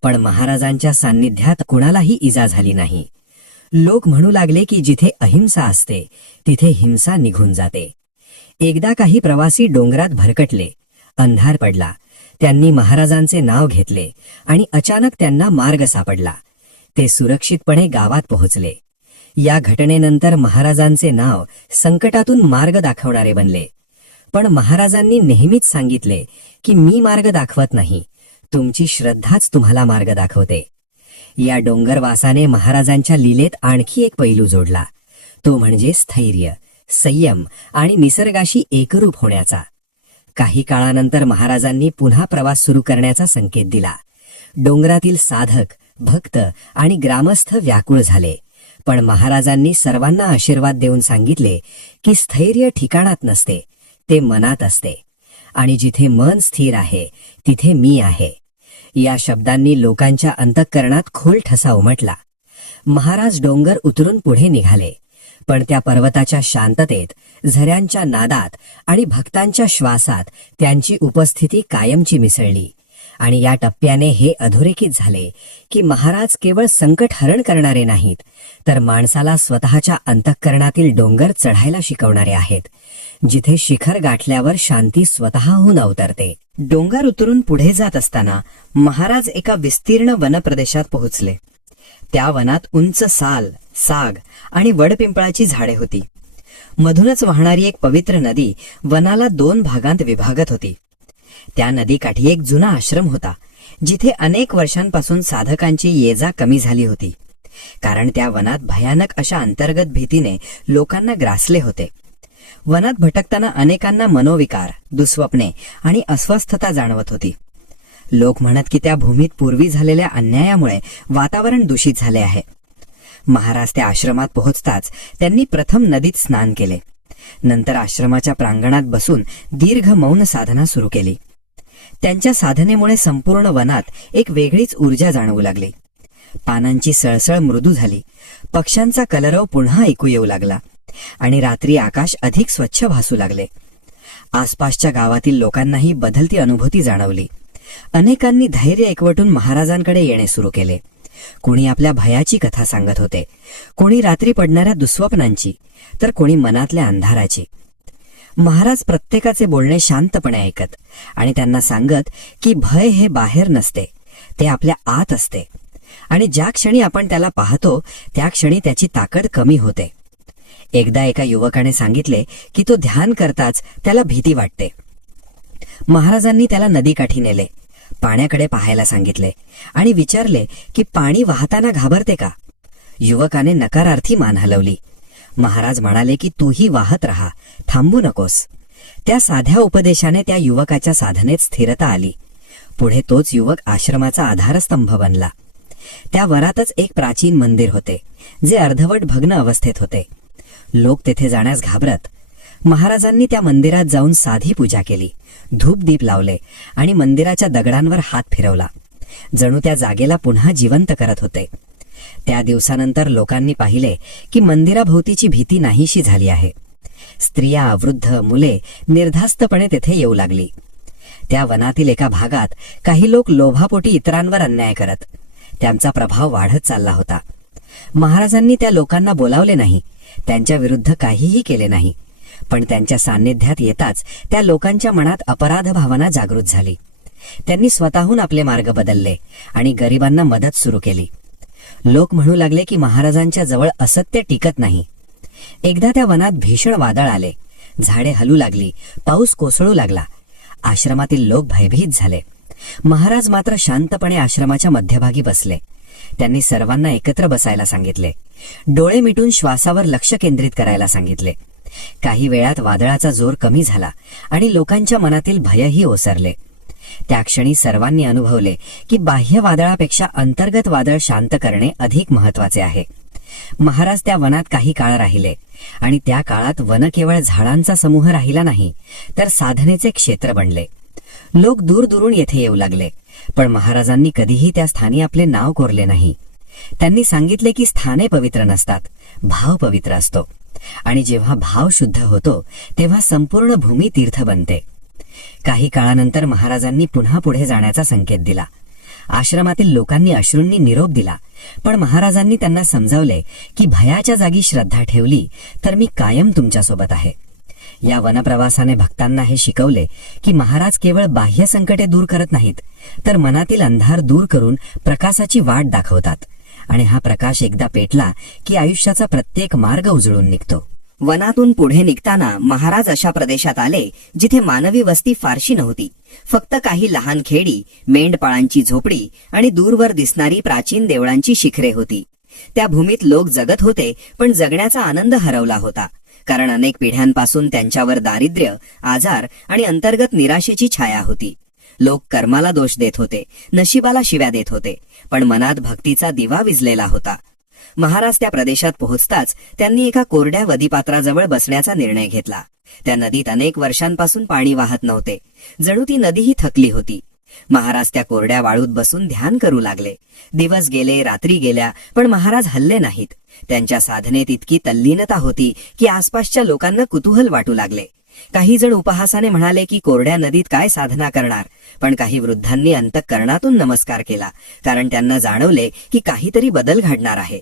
पण महाराजांच्या सान्निध्यात कुणालाही इजा झाली नाही. लोक म्हणू लागले की जिथे अहिंसा असते तिथे हिंसा निघून जाते. एकदा काही प्रवासी डोंगरात भरकटले. अंधार पडला. त्यांनी महाराजांचे नाव घेतले आणि अचानक त्यांना मार्ग सापडला. ते सुरक्षितपणे गावात पोहोचले. या घटनेनंतर महाराजांचे नाव संकटातून मार्ग दाखवणारे बनले. पण महाराजांनी नेहमीच सांगितले की मी मार्ग दाखवत नाही, तुमची श्रद्धाच तुम्हाला मार्ग दाखवते. या डोंगरवासाने महाराजांच्या लीलेत आणखी एक पैलू जोडला. तो म्हणजे स्थैर्य, संयम आणि निसर्गाशी एकरूप होण्याचा. काही काळानंतर महाराजांनी पुन्हा प्रवास सुरू करण्याचा संकेत दिला. डोंगरातील साधक, भक्त आणि ग्रामस्थ व्याकुळ झाले. पण महाराजांनी सर्वांना आशीर्वाद देऊन सांगितले की स्थैर्य ठिकाणात नसते, ते मनात असते, आणि जिथे मन स्थिर आहे तिथे मी आहे. या शब्दांनी लोकांच्या अंतःकरणात खोल ठसा उमटला. महाराज डोंगर उतरून पुढे निघाले, पण त्या पर्वताच्या शांततेत, झऱ्यांच्या नादात आणि भक्तांच्या श्वासात त्यांची उपस्थिती कायमची मिसळली. आणि या टप्प्याने हे अधोरेखित झाले की महाराज केवळ संकट हरण करणारे नाहीत, तर माणसाला स्वतःच्या अंतःकरणातील डोंगर चढायला शिकवणारे आहेत, जिथे शिखर गाठल्यावर शांती स्वतःहून अवतरते. डोंगर उतरून पुढे जात असताना महाराज एका विस्तीर्ण वनप्रदेशात पोहोचले. त्या वनात उंच साल, साग आणि वडपिंपळाची झाडे होती. मधूनच वाहणारी एक पवित्र नदी वनाला 2 भागांत विभागत होती. त्या नदीकाठी एक जुना आश्रम होता, जिथे अनेक वर्षांपासून साधकांची ये-जा कमी झाली होती, कारण त्या वनात भयानक अशा अंतर्गत भीतीने लोकांना ग्रासले होते. वनात भटकताना अनेकांना मनोविकार, दुःस्वप्ने आणि अस्वस्थता जाणवत होती. लोक म्हणत की त्या भूमीत पूर्वी झालेल्या अन्यायामुळे वातावरण दूषित झाले आहे. महाराज त्या आश्रमात पोहोचताच त्यांनी प्रथम नदीत स्नान केले. नंतर आश्रमाच्या प्रांगणात बसून दीर्घ मौन साधना सुरू केली. त्यांच्या साधनेमुळे संपूर्ण वनात एक वेगळीच ऊर्जा जाणवू लागली. पानांची सळसळ मृदू झाली, पक्ष्यांचा कलरव पुन्हा ऐकू येऊ लागला आणि रात्री आकाश अधिक स्वच्छ भासू लागले. आसपासच्या गावातील लोकांनाही बदलती अनुभूती जाणवली. अनेकांनी धैर्य एकवटून महाराजांकडे येणे सुरू केले. कोणी आपल्या भयाची कथा सांगत होते, कोणी रात्री पडणाऱ्या दुःस्वप्नांची, तर कोणी मनातल्या अंधाराची. महाराज प्रत्येकाचे बोलणे शांतपणे ऐकत आणि त्यांना सांगत की भय हे बाहेर नसते, ते आपल्या आत असते, आणि ज्या क्षणी आपण त्याला पाहतो त्या क्षणी त्याची ताकद कमी होते. एकदा एका युवकाने सांगितले की तो ध्यान करताच त्याला भीती वाटते. महाराजांनी त्याला नदीकाठी नेले, पाण्याकडे पाहायला सांगितले आणि विचारले की पाणी वाहताना घाबरते का? युवकाने नकारार्थी मान हलवली. महाराज म्हणाले की तूही वाहत राहा, थांबू नकोस. त्या साध्या उपदेशाने त्या युवकाच्या साधनेत स्थिरता आली. पुढे तोच युवक आश्रमाचा आधारस्तंभ बनला. त्या वरातच एक प्राचीन मंदिर होते, जे अर्धवट भग्न अवस्थेत होते. लोक तेथे जाण्यास घाबरत. महाराजांनी त्या मंदिरात जाऊन साधी पूजा केली, धूपदीप लावले आणि मंदिराच्या दगडांवर हात फिरवला, जणू त्या जागेला पुन्हा जिवंत करत होते. त्या दिवसानंतर लोकांनी पाहिले की मंदिराभोवतीची भीती नाहीशी झाली आहे. स्त्रिया, वृद्ध, मुले निर्धास्तपणे तेथे येऊ लागली. त्या वनातील एका भागात काही लोक लोभापोटी इतरांवर अन्याय करत. त्यांचा प्रभाव वाढत चालला होता. महाराजांनी त्या लोकांना बोलावले नाही, त्यांच्या विरुद्ध काहीही केले नाही, पण त्यांच्या सान्निध्यात येताच त्या लोकांच्या मनात अपराध भावना जागृत झाली. त्यांनी स्वतःहून आपले मार्ग बदलले आणि गरिबांना मदत सुरू केली. लोक म्हणू लागले की महाराजांच्या जवळ असत्य टिकत नाही. एकदा त्या वनात भीषण वादळ आले. झाडे हलू लागली, पाऊस कोसळू लागला. आश्रमातील लोक भयभीत झाले. महाराज मात्र शांतपणे आश्रमाच्या मध्यभागी बसले. त्यांनी सर्वांना एकत्र बसायला सांगितले. डोळे मिटून श्वासावर लक्ष केंद्रित करायला सांगितले. काही वेळात वादळाचा जोर कमी झाला आणि लोकांच्या मनातील भयही ओसरले. त्या क्षणी सर्वांनी अनुभवले की बाह्य वादळापेक्षा अंतर्गत वादळ शांत करणे अधिक महत्वाचे आहे. महाराज त्या वनात काही काळ राहिले आणि त्या काळात वन केवळ झाडांचा समूह राहिला नाही, तर साधनेचे क्षेत्र बनले. लोक दूरदूरून येथे येऊ लागले, पण महाराजांनी कधीही त्या स्थानी आपले नाव कोरले नाही. त्यांनी सांगितले की स्थाने पवित्र नसतात, भाव पवित्र असतो, आणि जेव्हा भाव शुद्ध होतो तेव्हा संपूर्ण भूमी तीर्थ बनते. काही काळानंतर महाराजांनी पुन्हा पुढे जाण्याचा संकेत दिला. आश्रमातील लोकांनी अश्रूंनी निरोप दिला, पण महाराजांनी त्यांना समजावले की भयाच्या जागी श्रद्धा ठेवली तर मी कायम तुमच्यासोबत आहे. या वनप्रवासाने भक्तांना हे शिकवले की महाराज केवळ बाह्य संकटे दूर करत नाहीत, तर मनातील अंधार दूर करून प्रकाशाची वाट दाखवतात, आणि हा प्रकाश एकदा पेटला की आयुष्याचा प्रत्येक मार्ग उजळून निघतो. वनातून पुढे निघताना महाराज अशा प्रदेशात आले जिथे मानवी वस्ती फारशी नव्हती. फक्त काही लहान खेडी, मेंढपाळांची झोपडी आणि दूरवर दिसणारी प्राचीन देवळांची शिखरे होती. त्या भूमीत लोक जगत होते, पण जगण्याचा आनंद हरवला होता, कारण अनेक पिढ्यांपासून त्यांच्यावर दारिद्र्य, आजार आणि अंतर्गत निराशेची छाया होती. लोक कर्माला दोष देत होते, नशिबाला शिव्या देत होते, पण मनात भक्तीचा दिवा विझलेला होता. महाराज त्या प्रदेशात पोहोचताच त्यांनी एका कोरड्या नदीपात्राजवळ बसण्याचा निर्णय घेतला. त्या नदीत अनेक वर्षांपासून पाणी वाहत नव्हते. जणू ती नदीही थकली होती. महाराज त्या कोरड्या वाळूत बसून ध्यान करू लागले. दिवस गेले, रात्री गेल्या, पण महाराज हलले नाहीत. त्यांच्या साधनेत इतकी तल्लीनता होती की आसपासच्या लोकांना कुतूहल वाटू लागले. काही जण उपहासाने म्हणाले की कोरड्या नदीत काय साधना करणार, पण काही वृद्धांनी अंतःकरणातून नमस्कार केला, कारण त्यांना जाणवले की काहीतरी बदल घडणार आहे.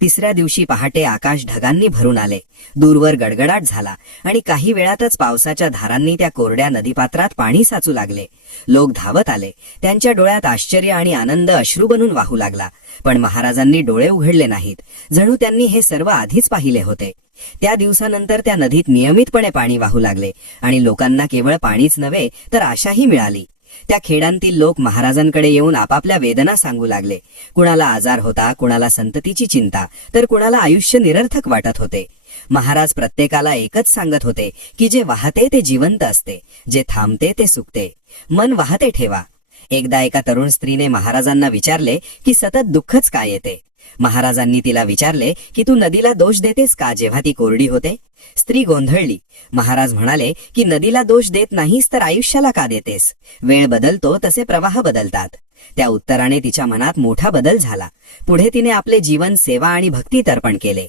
तिसऱ्या दिवशी पहाटे आकाश ढगांनी भरून आले. दूरवर गडगडाट झाला आणि काही वेळातच पावसाच्या धारांनी त्या कोरड्या नदीपात्रात पाणी साचू लागले. लोक धावत आले. त्यांच्या डोळ्यात आश्चर्य आणि आनंद अश्रू बनून वाहू लागला. पण महाराजांनी डोळे उघडले नाहीत. जणू त्यांनी हे सर्व आधीच पाहिले होते. त्या दिवसानंतर त्या नदीत नियमितपणे पाणी वाहू लागले आणि लोकांना केवळ पाणीच नव्हे तर आशाही मिळाली. त्या खेड्यांतील लोक महाराजांकडे येऊन आपापल्या वेदना सांगू लागले. कुणाला आजार होता, कुणाला संततीची चिंता, तर कुणाला आयुष्य निरर्थक वाटत होते. महाराज प्रत्येकाला एकच सांगत होते की जे वाहते ते जिवंत असते, जे थांबते ते सुकते. मन वाहते ठेवा. एकदा एका तरुण स्त्रीने महाराजांना विचारले की सतत दुःखच का येते. महाराजांनी तिला विचारले की तू नदीला दोष देतेस का जेव्हा ती कोरडी होते. स्त्री गोंधळली. महाराज म्हणाले की नदीला दोष देत नाहीस तर आयुष्याला का देतेस. वेळ बदलतो तसे प्रवाह बदलतात. त्या उत्तराने तिच्या मनात मोठा बदल झाला. पुढे तिने आपले जीवन सेवा आणि भक्तीत अर्पण केले.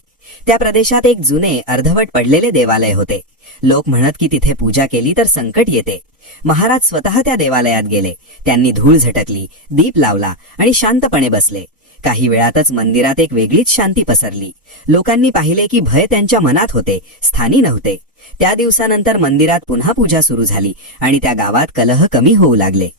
त्या प्रदेशात एक जुने अर्धवट पडलेले देवालय होते. लोक म्हणत की तिथे पूजा केली तर संकट येते. महाराज स्वतः त्या देवालयात गेले. त्यांनी धूळ झटकली, दीप लावला आणि शांतपणे बसले. काही वेळातच मंदिरात एक वेगळीच शांती पसरली. लोकांनी पाहिले की भय त्यांच्या मनात होते, स्थानी नव्हते. त्या दिवसानंतर मंदिरात पुन्हा पूजा सुरू झाली आणि त्या गावात कलह कमी होऊ लागले.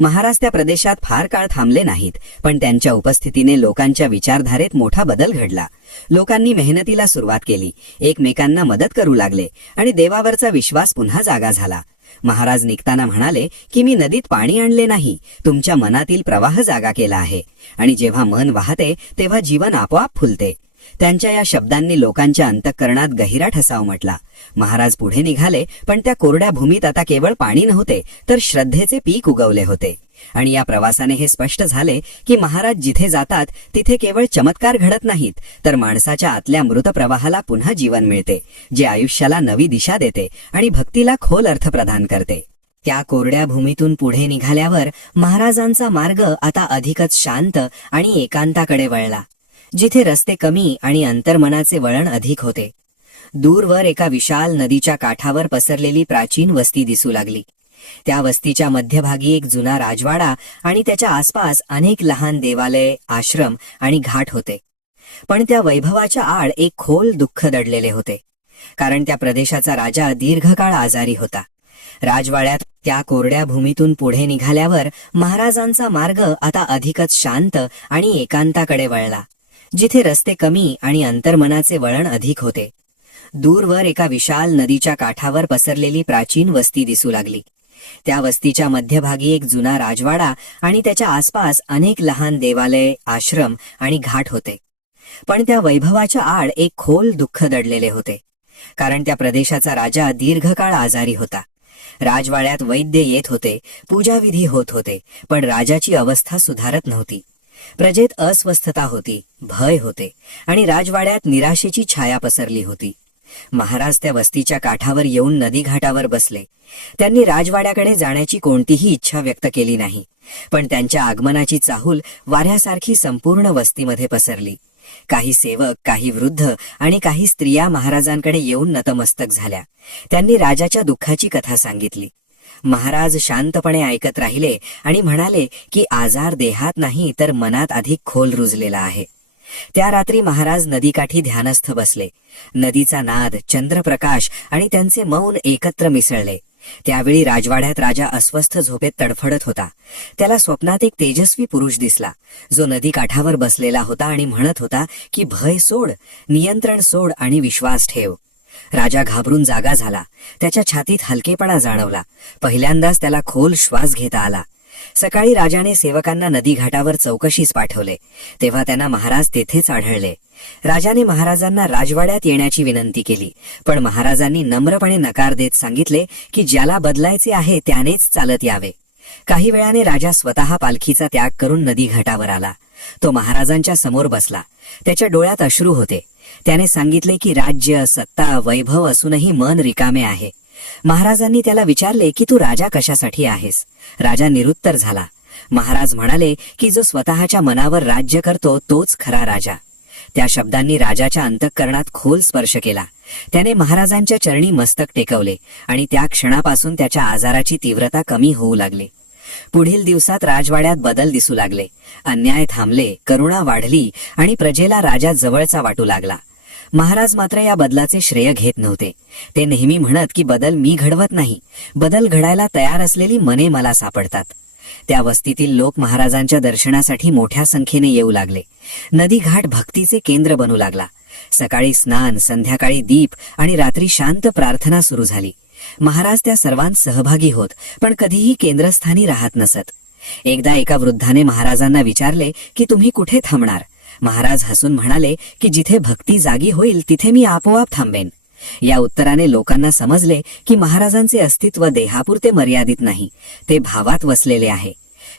महाराज त्या प्रदेशात फार काळ थांबले नाहीत, पण त्यांच्या उपस्थितीने लोकांच्या विचारधारेत मोठा बदल घडला. लोकांनी मेहनतीला सुरुवात केली, एकमेकांना मदत करू लागले आणि देवावरचा विश्वास पुन्हा जागा झाला. महाराज निघताना म्हणाले की मी नदीत पाणी आणले नाही, तुमच्या मनातील प्रवाह जागा केला आहे, आणि जेव्हा मन वाहते तेव्हा जीवन आपोआप फुलते. त्यांच्या या शब्दांनी लोकांच्या अंतःकरणात गहिरा ठसा उमटला. महाराज पुढे निघाले, पण त्या कोरड्या भूमीत आता केवळ पाणी नव्हते तर श्रद्धेचे पीक उगवले होते. आणि या प्रवासाने हे स्पष्ट झाले की महाराज जिथे जातात तिथे केवळ चमत्कार घडत नाहीत, तर माणसाच्या आतल्या मृत प्रवाहाला पुन्हा जीवन मिळते, जे आयुष्याला नवी दिशा देते आणि भक्तीला खोल अर्थ प्रदान करते. त्या कोरड्या भूमीतून पुढे निघाल्यावर महाराजांचा मार्ग आता अधिकच शांत आणि एकांताकडे वळला, जिथे रस्ते कमी आणि अंतर्मनाचे वळण अधिक होते. दूरवर एका विशाल नदीच्या काठावर पसरलेली प्राचीन वस्ती दिसू लागली. त्या वस्तीच्या मध्यभागी एक जुना राजवाडा आणि त्याच्या आसपास अनेक लहान देवालय, आश्रम आणि घाट होते. पण त्या वैभवाच्या आड एक खोल दुःख दडलेले होते, कारण त्या प्रदेशाचा राजा दीर्घकाळ आजारी होता. राजवाड्यात त्या कोरड्या भूमीतून पुढे निघाल्यावर महाराजांचा मार्ग आता अधिकच शांत आणि एकांताकडे वळला, जिथे रस्ते कमी आणि अंतर्मनाचे वळण अधिक होते. दूरवर एका विशाल नदीच्या काठावर पसरलेली प्राचीन वस्ती दिसू लागली. त्या वस्तीच्या मध्यभागी एक जुना राजवाडा आणि त्याच्या आसपास अनेक लहान देवालय, आश्रम आणि घाट होते. पण त्या वैभवाच्या आड एक खोल दुःख दडलेले होते, कारण त्या प्रदेशाचा राजा दीर्घकाळ आजारी होता. राजवाड्यात वैद्य येत होते, पूजाविधी होत होते, पण राजाची अवस्था सुधारत नव्हती. प्रजेत अस्वस्थता होती, भय होते आणि राजवाड्यात निराशेची छाया पसरली होती. महाराज त्या वस्तीच्या काठावर येऊन नदीघाटावर बसले. त्यांनी राजवाड्याकडे जाण्याची कोणतीही इच्छा व्यक्त केली नाही, पण त्यांच्या आगमनाची चाहूल वाऱ्यासारखी संपूर्ण वस्तीमध्ये पसरली. काही सेवक, काही वृद्ध आणि काही स्त्रिया महाराजांकडे येऊन नतमस्तक झाल्या. त्यांनी राजाच्या दुःखाची कथा सांगितली. महाराज शांतपणे ऐकत राहिले आणि म्हणाले की आजार देहात नाही तर मनात अधिक खोल रुजलेला आहे. त्या रात्री महाराज नदीकाठी ध्यानस्थ बसले. नदीचा नाद, चंद्रप्रकाश आणि त्यांचे मौन एकत्र मिसळले. त्यावेळी राजवाड्यात राजा अस्वस्थ झोपेत तडफडत होता. त्याला स्वप्नात एक तेजस्वी पुरुष दिसला, जो नदीकाठावर बसलेला होता आणि म्हणत होता की भय सोड, नियंत्रण सोड आणि विश्वास ठेव. राजा घाबरून जागा झाला. त्याच्या छातीत हलकेपणा जाणवला. पहिल्यांदाच त्याला खोल श्वास घेता आला. सकाळी राजाने सेवकांना नदीघाटावर चौकशीस पाठवले, तेव्हा त्यांना महाराज तेथेच आढळले. राजाने महाराजांना राजवाड्यात येण्याची विनंती केली, पण महाराजांनी नम्रपणे नकार देत सांगितले की ज्याला बदलायचे आहे त्यानेच चालत यावे. काही वेळाने राजा स्वतः पालखीचा त्याग करून नदी घाटावर आला. तो महाराजांच्या समोर बसला. त्याच्या डोळ्यात अश्रू होते. त्याने सांगितले की राज्य, सत्ता, वैभव असूनही मन रिकामे आहे. महाराजांनी त्याला विचारले की तू राजा कशासाठी आहेस? राजा निरुत्तर झाला. महाराज म्हणाले की जो स्वतःच्या मनावर राज्य करतो तोच खरा राजा. त्या शब्दांनी राजाच्या अंतःकरणात खोल स्पर्श केला. त्याने महाराजांच्या चरणी मस्तक टेकवले आणि त्या क्षणापासून त्याच्या आजाराची तीव्रता कमी होऊ लागली. पुढील दिवसात राजवाड्यात बदल दिसू लागले. अन्याय थांबले, करुणा वाढली आणि प्रजेला राजा जवळचा वाटू लागला. महाराज मात्र या बदलाचे श्रेय घेत नव्हते. ते नेहमी म्हणत की बदल मी घडवत नाही, बदल घडायला तयार असलेली मने मला सापडतात. त्या वस्तीतील लोक महाराजांच्या दर्शनासाठी मोठ्या संख्येने येऊ लागले. नदी घाट भक्तीचे केंद्र बनू लागला. सकाळी स्नान, संध्याकाळी दीप आणि रात्री शांत प्रार्थना सुरू झाली. महाराज त्या सर्वांत सहभागी होत, पण कधीही केंद्रस्थानी राहत नसत. एकदा एका वृद्धाने महाराजांना विचारले की तुम्ही कुठे थांबणार? महाराज हसून म्हणाले की जिथे भक्ती जागी होईल तिथे मी आपोआप थांबेन. या उत्तराने लोकांना समजले की महाराजांचे अस्तित्व देहापुरते मर्यादित नाही, ते भावात वसलेले आहे.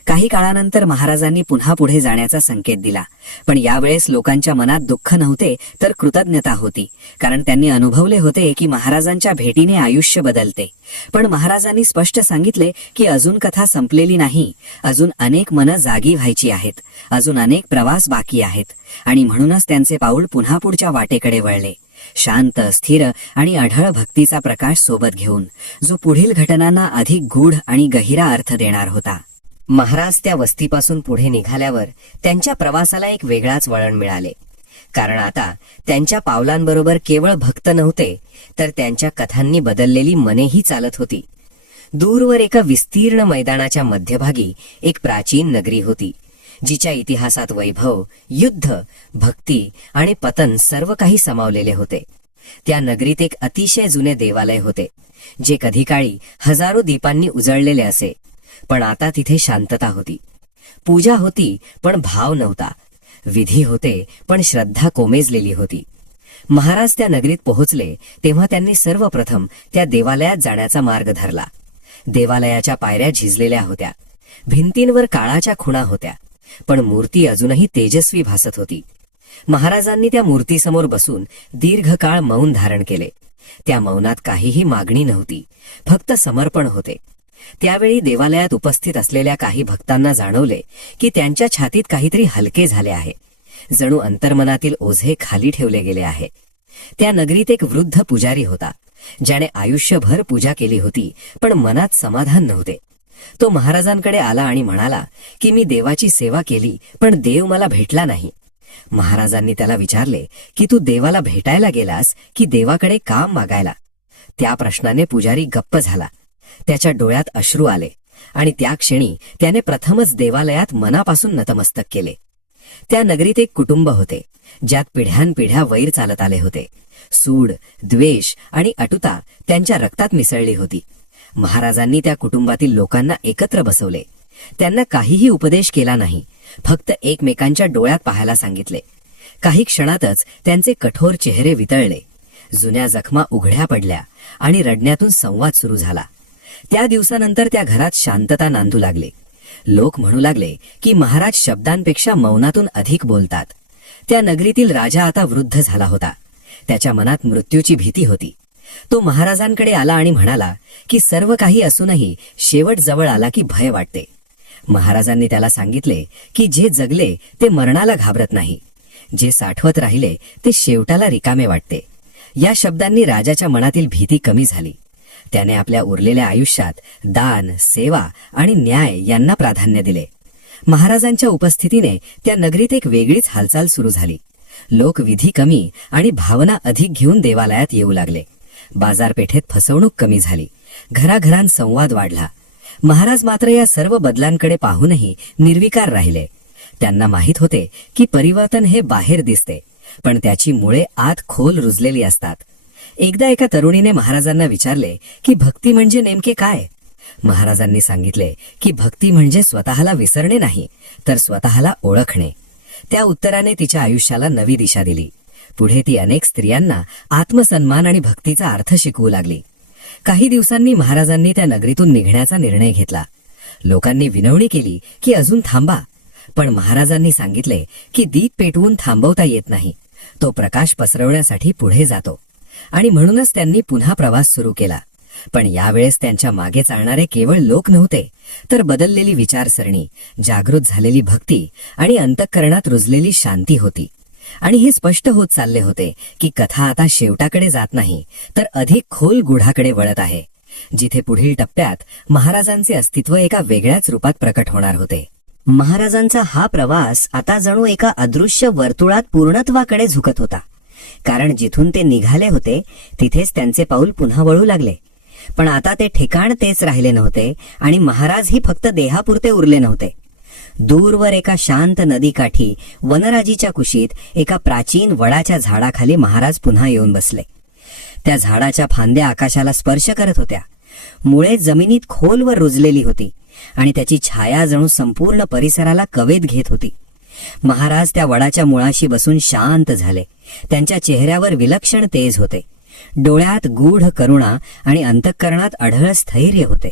काही काळानंतर महाराजांनी पुन्हा पुढे जाण्याचा संकेत दिला. पण यावेळेस लोकांच्या मनात दुःख नव्हते तर कृतज्ञता होती, कारण त्यांनी अनुभवले होते की महाराजांच्या भेटीने आयुष्य बदलते. पण महाराजांनी स्पष्ट सांगितले की अजून कथा संपलेली नाही, अजून अनेक मनं जागी व्हायची आहेत, अजून अनेक प्रवास बाकी आहेत. आणि म्हणूनच त्यांचे पाऊल पुन्हा पुढच्या वाटेकडे वळले, शांत, स्थिर आणि अढळ भक्तीचा प्रकाश सोबत घेऊन, जो पुढील घटनांना अधिक गूढ आणि गहिरा अर्थ देणार होता. महाराज त्या वस्तीपासून पुढे निघाल्यावर त्यांच्या प्रवासाला एक वेगळाच वळण मिळाले. कारण आता त्यांच्या पावलांबरोबर केवळ भक्त नव्हते, तर त्यांच्या कथांनी बदललेली मनेही चालत होती. दूरवर एका विस्तीर्ण मैदानाच्या मध्यभागी एक प्राचीन नगरी होती, जिच्या इतिहासात वैभव, युद्ध, भक्ती आणि पतन सर्व काही सामावलेले होते. त्या नगरीत एक अतिशय जुने देवालय होते, जे कधी काळी हजारो दीपांनी उजळलेले असे. पण आता तिथे शांतता होती. पूजा होती पण भाव नव्हता. विधी होते पण श्रद्धा कोमेजलेली होती. महाराज त्या नगरीत पोहोचले तेव्हा त्यांनी सर्वप्रथम त्या देवालयात जाण्याचा मार्ग धरला. देवालयाच्या पायऱ्या झिजलेल्या होत्या. भिंतींवर काळाच्या खुणा होत्या, पण मूर्ती अजूनही तेजस्वी भासत होती. महाराजांनी त्या मूर्तीसमोर बसून दीर्घ काळ मौन धारण केले. त्या मौनात काहीही मागणी नव्हती, फक्त समर्पण होते. त्यावेळी देवालयात उपस्थित असलेल्या काही भक्तांना जाणवले की त्यांच्या छातीत काहीतरी हलके झाले आहे, जणू अंतर्मनातील ओझे खाली ठेवले गेले आहे. त्या नगरीत एक वृद्ध पुजारी होता, ज्याने आयुष्यभर पूजा केली होती, पण मनात समाधान नव्हते. तो महाराजांकडे आला आणि म्हणाला की मी देवाची सेवा केली, पण देव मला भेटला नाही. महाराजांनी त्याला विचारले की तू देवाला भेटायला गेलास की देवाकडे काम मागायला? त्या प्रश्नाने पुजारी गप्प झाला. त्याच्या डोळ्यात अश्रू आले आणि त्या क्षणी त्याने प्रथमच देवालयात मनापासून नतमस्तक केले. त्या नगरीत एक कुटुंब होते, ज्यात पिढ्यानपिढ्या वैर चालत आले होते. सूड, द्वेष आणि अटुता त्यांच्या रक्तात मिसळली होती. महाराजांनी त्या कुटुंबातील लोकांना एकत्र बसवले. त्यांना काहीही उपदेश केला नाही, फक्त एकमेकांच्या डोळ्यात पाहायला सांगितले. काही क्षणातच त्यांचे कठोर चेहरे वितळले, जुन्या जखमा उघड्या पडल्या आणि रडण्यातून संवाद सुरू झाला. त्या दिवसानंतर त्या घरात शांतता नांदू लागले. लोक म्हणू लागले की महाराज शब्दांपेक्षा मौनातून अधिक बोलतात. त्या नगरीतील राजा आता वृद्ध झाला होता. त्याच्या मनात मृत्यूची भीती होती. तो महाराजांकडे आला आणि म्हणाला की सर्व काही असूनही शेवट जवळ आला की भय वाटते. महाराजांनी त्याला सांगितले की जे जगले ते मरणाला घाबरत नाही, जे साठवत राहिले ते शेवटाला रिकामे वाटते. या शब्दांनी राजाच्या मनातील भीती कमी झाली. त्याने आपल्या उरलेल्या आयुष्यात दान, सेवा आणि न्याय यांना प्राधान्य दिले. महाराजांच्या उपस्थितीने त्या नगरीत एक वेगळीच हालचाल सुरू झाली. लोक विधी कमी आणि भावना अधिक घेऊन देवालयात येऊ लागले. बाजारपेठेत फसवणूक कमी झाली. घराघरांत संवाद वाढला. महाराज मात्र या सर्व बदलांकडे पाहूनही निर्विकार राहिले. त्यांना माहीत होते की परिवर्तन हे बाहेर दिसते, पण त्याची मुळे आत खोल रुजलेली असतात. एकदा एका तरुणीने महाराजांना विचारले की भक्ती म्हणजे नेमके काय? महाराजांनी सांगितले की भक्ती म्हणजे स्वतःला विसरणे नाही, तर स्वतःला ओळखणे. त्या उत्तराने तिच्या आयुष्याला नवी दिशा दिली. पुढे ती अनेक स्त्रियांना आत्मसन्मान आणि भक्तीचा अर्थ शिकवू लागली. काही दिवसांनी महाराजांनी त्या नगरीतून निघण्याचा निर्णय घेतला. लोकांनी विनवणी केली की अजून थांबा, पण महाराजांनी सांगितले की दीप पेटवून थांबवता येत नाही, तो प्रकाश पसरवण्यासाठी पुढे जातो. आणि म्हणूनच त्यांनी पुन्हा प्रवास सुरू केला. पण यावेळेस त्यांच्या मागे चालणारे केवळ लोक नव्हते, तर बदललेली विचारसरणी, जागृत झालेली भक्ती आणि अंतःकरणात रुजलेली शांती होती. आणि हे स्पष्ट होत चालले होते की कथा आता शेवटाकडे जात नाही, तर अधिक खोल गुढाकडे वळत आहे, जिथे पुढील टप्प्यात महाराजांचे अस्तित्व एका वेगळ्याच रूपात प्रकट होणार होते. महाराजांचा हा प्रवास आता जणू एका अदृश्य वर्तुळात पूर्णत्वाकडे झुकत होता. कारण जिथून ते निघाले होते तिथेच त्यांचे पाऊल पुन्हा वळू लागले. पण आता ते ठिकाण तेच राहिले नव्हते आणि महाराजही फक्त देहापुरते उरले नव्हते. दूरवर एका शांत नदीकाठी वनराजीच्या कुशीत एका प्राचीन वडाच्या झाडाखाली महाराज पुन्हा येऊन बसले. त्या झाडाच्या फांद्या आकाशाला स्पर्श करत होत्या, मुळे जमिनीत खोलवर रुजलेली होती आणि त्याची छाया जणू संपूर्ण परिसराला कवेत घेत होती. महाराज त्या वडाच्या मुळाशी बसून शांत झाले. त्यांच्या चेहऱ्यावर विलक्षण तेज होते, डोळ्यात गूढ करुणा आणि अंतःकरणात अढळ स्थैर्य होते.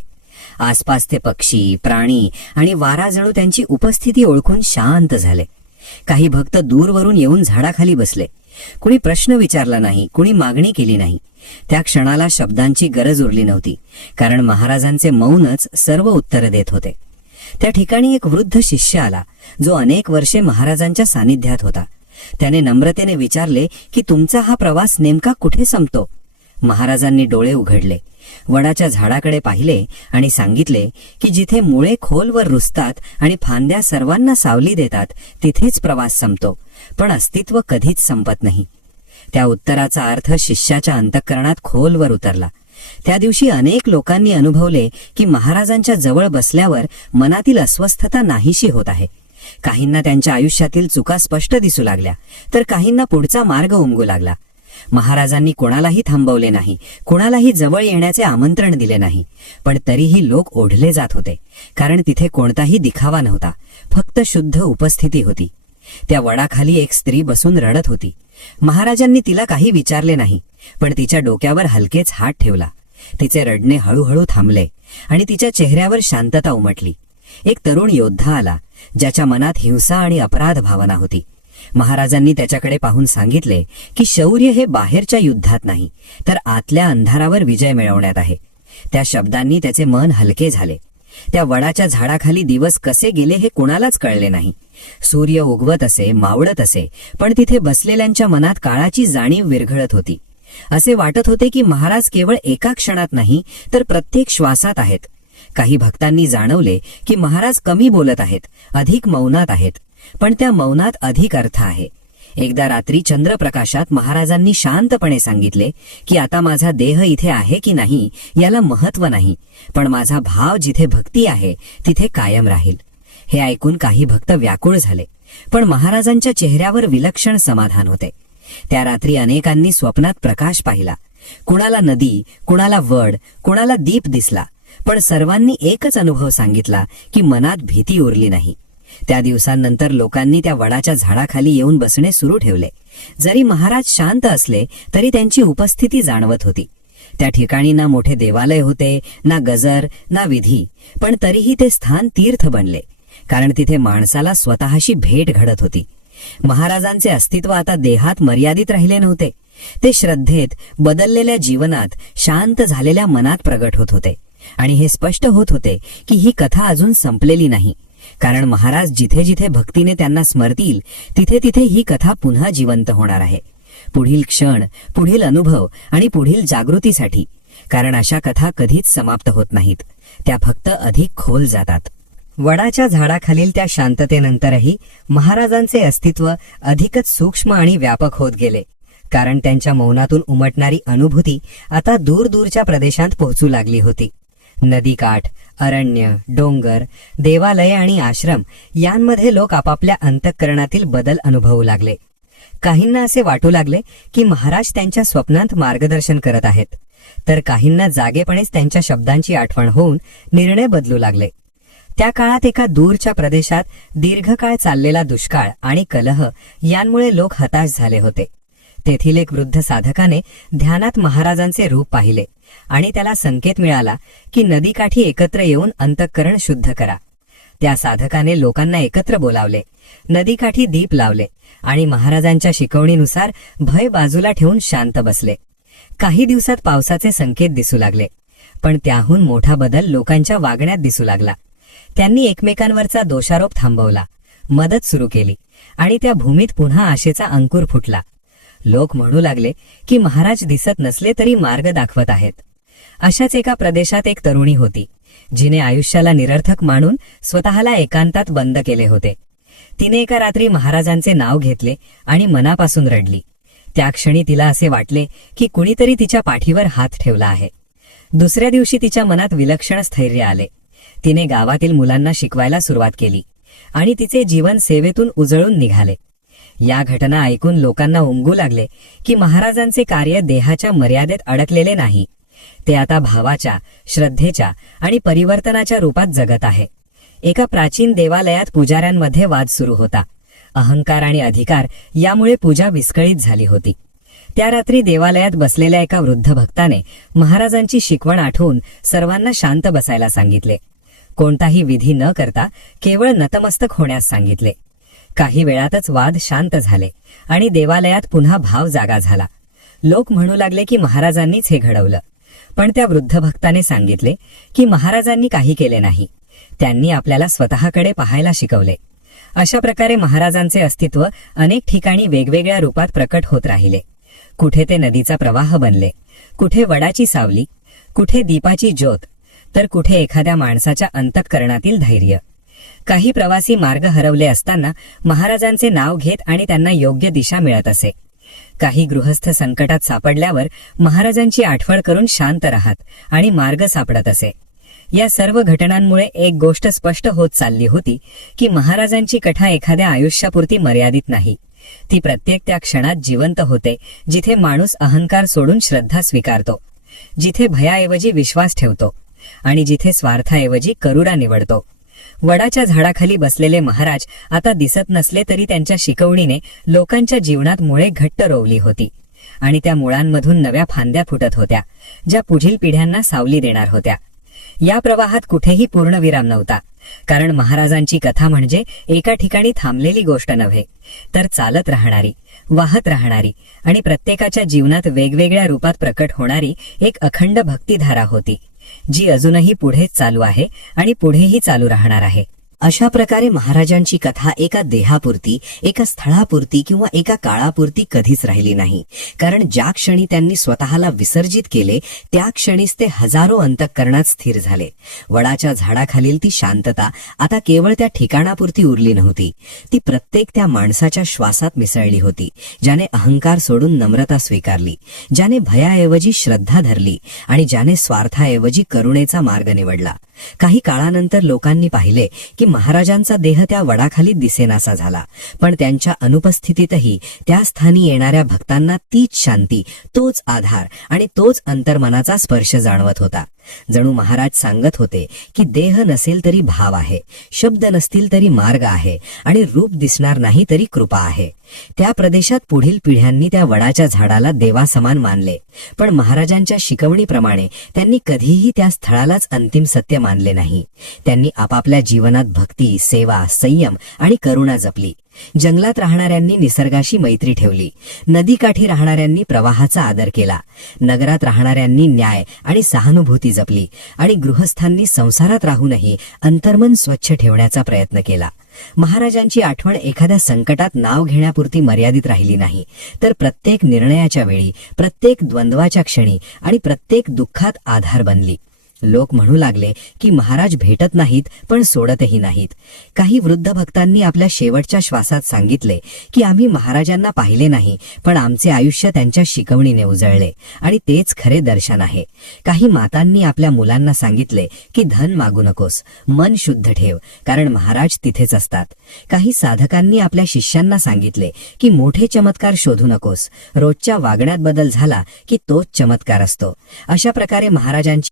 आसपासचे पक्षी, प्राणी आणि वारा जणू त्यांची उपस्थिती ओळखून शांत झाले. काही भक्त दूरवरून येऊन झाडाखाली बसले. कुणी प्रश्न विचारला नाही, कुणी मागणी केली नाही. त्या क्षणाला शब्दांची गरज उरली नव्हती, कारण महाराजांचे मौनच सर्व उत्तर देत होते. त्या ठिकाणी एक वृद्ध शिष्य आला, जो अनेक वर्षे महाराजांच्या सानिध्यात होता. त्याने नम्रतेने विचारले की तुमचा हा प्रवास नेमका कुठे संपतो? महाराजांनी डोळे उघडले, वडाच्या झाडाकडे पाहिले आणि सांगितले की जिथे मुळे खोलवर रुजतात आणि फांद्या सर्वांना सावली देतात, तिथेच प्रवास संपतो, पण अस्तित्व कधीच संपत नाही. त्या उत्तराचा अर्थ शिष्याच्या अंतःकरणात खोलवर उतरला. त्या दिवशी अनेक लोकांनी अनुभवले की महाराजांच्या जवळ बसल्यावर मनातील अस्वस्थता नाहीशी होत आहे. काहींना त्यांच्या आयुष्यातील चुका स्पष्ट दिसू लागल्या, तर काहींना पुढचा मार्ग उमगू लागला. महाराजांनी कोणालाही थांबवले नाही, कोणालाही जवळ येण्याचे आमंत्रण दिले नाही, पण तरीही लोक ओढले जात होते, कारण तिथे कोणताही दिखावा नव्हता, फक्त शुद्ध उपस्थिती होती. त्या वडाखाली एक स्त्री बसून रडत होती. महाराजांनी तिला काही विचारले नाही, पण तिच्या डोक्यावर हलकेच हात ठेवला. तिचे रडणे हळूहळू थांबले आणि तिच्या चेहऱ्यावर शांतता उमटली. एक तरुण योद्धा आला, ज्याच्या मनात हिंसा आणि अपराध भावना होती. महाराजांनी त्याच्याकडे पाहून सांगितले की शौर्य हे बाहेरच्या युद्धात नाही, तर आतल्या अंधारावर विजय मिळवण्यात आहे. त्या शब्दांनी त्याचे मन हलके झाले. त्या वडाच्या झाडाखाली दिवस कसे गेले हे कुणालाच कळले नाही. सूर्य उगवत असे, मावळत असे, पण तिथे बसलेल्यांच्या मनात काळाची जाणीव विरघळत होती. असे वाटत होते की महाराज केवळ एका क्षणात नाही, तर प्रत्येक श्वासात आहेत. काही भक्तांनी जाणवले की महाराज कमी बोलत आहेत, अधिक मौनात आहेत, पण त्या मौनात अधिक अर्थ आहे. एकदा रात्री चंद्रप्रकाशात महाराजांनी शांतपणे सांगितले की आता माझा देह इथे आहे की नाही याला महत्व नाही, पण माझा भाव जिथे भक्ती आहे तिथे कायम राहील. हे ऐकून काही भक्त व्याकुळ झाले, पण महाराजांच्या चेहऱ्यावर विलक्षण समाधान होते. त्या रात्री अनेकांनी स्वप्नात प्रकाश पाहिला. कुणाला नदी, कुणाला वड, कुणाला दीप दिसला, पण सर्वांनी एकच अनुभव सांगितला की मनात भीती उरली नाही. त्या दिवसांनंतर लोकांनी त्या वडाच्या झाडाखाली येऊन बसणे सुरू ठेवले. जरी महाराज शांत असले तरी त्यांची उपस्थिती जाणवत होती. त्या ठिकाणी ना मोठे देवालय होते, ना गजर, ना विधी, पण तरीही ते स्थान तीर्थ बनले, कारण तिथे माणसाला स्वतःशी भेट घडत होती. महाराजांचे अस्तित्व आता देहात मर्यादित राहिले नव्हते, ते श्रद्धेत, बदललेल्या जीवनात, शांत झालेल्या मनात प्रगट होत होते. आणि हे स्पष्ट होत होते की ही कथा अजून संपलेली नाही, कारण महाराज जिथे जिथे भक्तीने त्यांना स्मरतील तिथे तिथे ही कथा पुन्हा जिवंत होणार आहे. पुढील क्षण, पुढील अनुभव आणि पुढील जागृतीसाठी, कारण अशा कथा कधीच समाप्त होत नाहीत, त्या फक्त अधिक खोल जातात. वडाच्या झाडाखालील त्या शांततेनंतरही महाराजांचे अस्तित्व अधिकच सूक्ष्म आणि व्यापक होत गेले, कारण त्यांच्या मौनातून उमटणारी अनुभूती आता दूरदूरच्या प्रदेशात पोहोचू लागली होती. नदीकाठ, अरण्य, डोंगर, देवालय आणि आश्रम यांमध्ये लोक आपापल्या अंतःकरणातील बदल अनुभवू लागले. काहींना असे वाटू लागले की महाराज त्यांच्या स्वप्नांत मार्गदर्शन करत आहेत, तर काहींना जागेपणेच त्यांच्या शब्दांची आठवण होऊन निर्णय बदलू लागले. त्या काळात एका दूरच्या प्रदेशात दीर्घकाळ चाललेला दुष्काळ आणि कलह यांमुळे लोक हताश झाले होते. तेथील एक वृद्ध साधकाने ध्यानात महाराजांचे रूप पाहिले आणि त्याला संकेत मिळाला की नदीकाठी एकत्र येऊन अंतःकरण शुद्ध करा. त्या साधकाने लोकांना एकत्र बोलावले, नदीकाठी दीप लावले आणि महाराजांच्या शिकवणीनुसार भय बाजूला ठेवून शांत बसले. काही दिवसात पावसाचे संकेत दिसू लागले, पण त्याहून मोठा बदल लोकांच्या वागण्यात दिसू लागला. त्यांनी एकमेकांवरचा दोषारोप थांबवला, मदत सुरू केली आणि त्या भूमीत पुन्हा आशेचा अंकुर फुटला. लोक म्हणू लागले की महाराज दिसत नसले तरी मार्ग दाखवत आहेत. अशाच एका प्रदेशात एक तरुणी होती, जिने आयुष्याला निरर्थक मानून स्वतःला एकांतात बंद केले होते. तिने एका रात्री महाराजांचे नाव घेतले आणि मनापासून रडली. त्या क्षणी तिला असे वाटले की कुणीतरी तिच्या पाठीवर हात ठेवला आहे. दुसऱ्या दिवशी तिच्या मनात विलक्षण स्थैर्य आले. तिने गावातील मुलांना शिकवायला सुरुवात केली आणि तिचे जीवन सेवेतून उजळून निघाले. या घटना ऐकून लोकांना उमगू लागले की महाराजांचे कार्य देहाच्या मर्यादेत अडकलेले नाही, ते आता भावाच्या, श्रद्धेच्या आणि परिवर्तनाच्या रूपात जगत आहे. एका प्राचीन देवालयात पुजाऱ्यांमध्ये वाद सुरू होता. अहंकार आणि अधिकार यामुळे पूजा विस्कळीत झाली होती. त्या रात्री देवालयात बसलेल्या एका वृद्ध भक्ताने महाराजांची शिकवण आठवून सर्वांना शांत बसायला सांगितले. कोणताही विधी न करता केवळ नतमस्तक होण्यास सांगितले. काही वेळातच वाद शांत झाले आणि देवालयात पुन्हा भाव जागा झाला. लोक म्हणू लागले की महाराजांनीच हे घडवलं, पण त्या वृद्ध भक्ताने सांगितले की महाराजांनी काही केले नाही, त्यांनी आपल्याला स्वतःकडे पाहायला शिकवले. अशा प्रकारे महाराजांचे अस्तित्व अनेक ठिकाणी वेगवेगळ्या रूपात प्रकट होत राहिले. कुठे ते नदीचा प्रवाह बनले, कुठे वडाची सावली, कुठे दीपाची ज्योत, तर कुठे एखाद्या माणसाच्या अंतःकरणातील धैर्य. काही प्रवासी मार्ग हरवले असताना महाराजांचे नाव घेत आणि त्यांना योग्य दिशा मिळत असे. काही गृहस्थ संकटात सापडल्यावर महाराजांची आठवण करून शांत राहत आणि मार्ग सापडत असे. या सर्व घटनांमुळे एक गोष्ट स्पष्ट होत चालली होती की महाराजांची कथा एखाद्या आयुष्यापुरती मर्यादित नाही. ती प्रत्येक त्या क्षणात जिवंत होते जिथे माणूस अहंकार सोडून श्रद्धा स्वीकारतो, जिथे भयाऐवजी विश्वास ठेवतो आणि जिथे स्वार्थाऐवजी करुणा निवडतो. वडाच्या झाडाखाली बसलेले महाराज आता दिसत नसले तरी त्यांच्या शिकवणीने लोकांच्या जीवनात मुळे घट्ट रोवली होती आणि त्या मुळांमधून नव्या फांद्या फुटत होत्या, ज्या पुढील पिढ्यांना सावली देणार होत्या. या प्रवाहात कुठेही पूर्णविराम नव्हता, कारण महाराजांची कथा म्हणजे एका ठिकाणी थांबलेली गोष्ट नव्हे, तर चालत राहणारी, वाहत राहणारी आणि प्रत्येकाच्या जीवनात वेगवेगळ्या रूपात प्रकट होणारी एक अखंड भक्तिधारा होती, जी अजूनही पुढेच चालू आहे आणि पुढेही चालू राहणार आहे. अशा प्रकारे महाराजांची कथा एका देहापुरती, एका स्थळापुरती किंवा एका काळापुरती कधीच राहिली नाही. कारण ज्या क्षणी त्यांनी स्वतःला विसर्जित केले त्या क्षणीच ते हजारो अंतःकरणात स्थिर झाले. वडाच्या झाडाखालील ती शांतता आता केवळ त्या ठिकाणापुरती उरली नव्हती, ती प्रत्येक त्या माणसाच्या श्वासात मिसळली होती, ज्याने अहंकार सोडून नम्रता स्वीकारली, ज्याने भयाऐवजी श्रद्धा धरली आणि ज्याने स्वार्थाऐवजी करुणेचा मार्ग निवडला. काही काळानंतर लोकांनी पाहिले की महाराजांचा देह त्या वडाखाली दिसेनासा झाला, पण त्यांच्या अनुपस्थितीतही त्या स्थानी येणाऱ्या भक्तांना तीच शांती, तोच आधार आणि तोच अंतर्मनाचा स्पर्श जाणवत होता. जणू महाराज सांगत होते की देह नसेल तरी भाव आहे, शब्द नसतील तरी मार्ग आहे आणि रूप दिसणार नाही तरी कृपा आहे. त्या प्रदेशात पुढील पिढ्यांनी त्या वडाच्या झाडाला देवासमान मानले, पण महाराजांच्या शिकवणीप्रमाणे त्यांनी कधीही त्या स्थळालाच अंतिम सत्य मानले नाही. त्यांनी आपापल्या जीवनात भक्ती, सेवा, संयम आणि करुणा जपली. जंगलात राहणाऱ्यांनी निसर्गाशी मैत्री ठेवली, नदीकाठी राहणाऱ्यांनी प्रवाहाचा आदर केला, नगरात राहणाऱ्यांनी न्याय आणि सहानुभूती जपली आणि गृहस्थांनी संसारात राहूनही अंतर्मन स्वच्छ ठेवण्याचा प्रयत्न केला. महाराजांची आठवण एखाद्या संकटात नाव घेण्यापुरती मर्यादित राहिली नाही, तर प्रत्येक निर्णयाच्या वेळी, प्रत्येक द्वंद्वाच्या क्षणी आणि प्रत्येक दुःखात आधार बनली. लोक म्हणू लागले की महाराज भेटत नाहीत पण सोडतही नाहीत. काही वृद्ध भक्तांनी आपल्या शेवटच्या श्वासात सांगितले की आम्ही महाराजांना पाहिले नाही, पण आमचे आयुष्य त्यांच्या शिकवणीने उजळले आणि तेच खरे दर्शन आहे. काही मातांनी आपल्या मुलांना सांगितले की धन मागू नकोस, मन शुद्ध ठेव, कारण महाराज तिथेच असतात. काही साधकांनी आपल्या शिष्यांना सांगितले की मोठे चमत्कार शोधू नकोस, रोजच्या वागण्यात बदल झाला की तोच चमत्कार असतो. अशा प्रकारे महाराजांची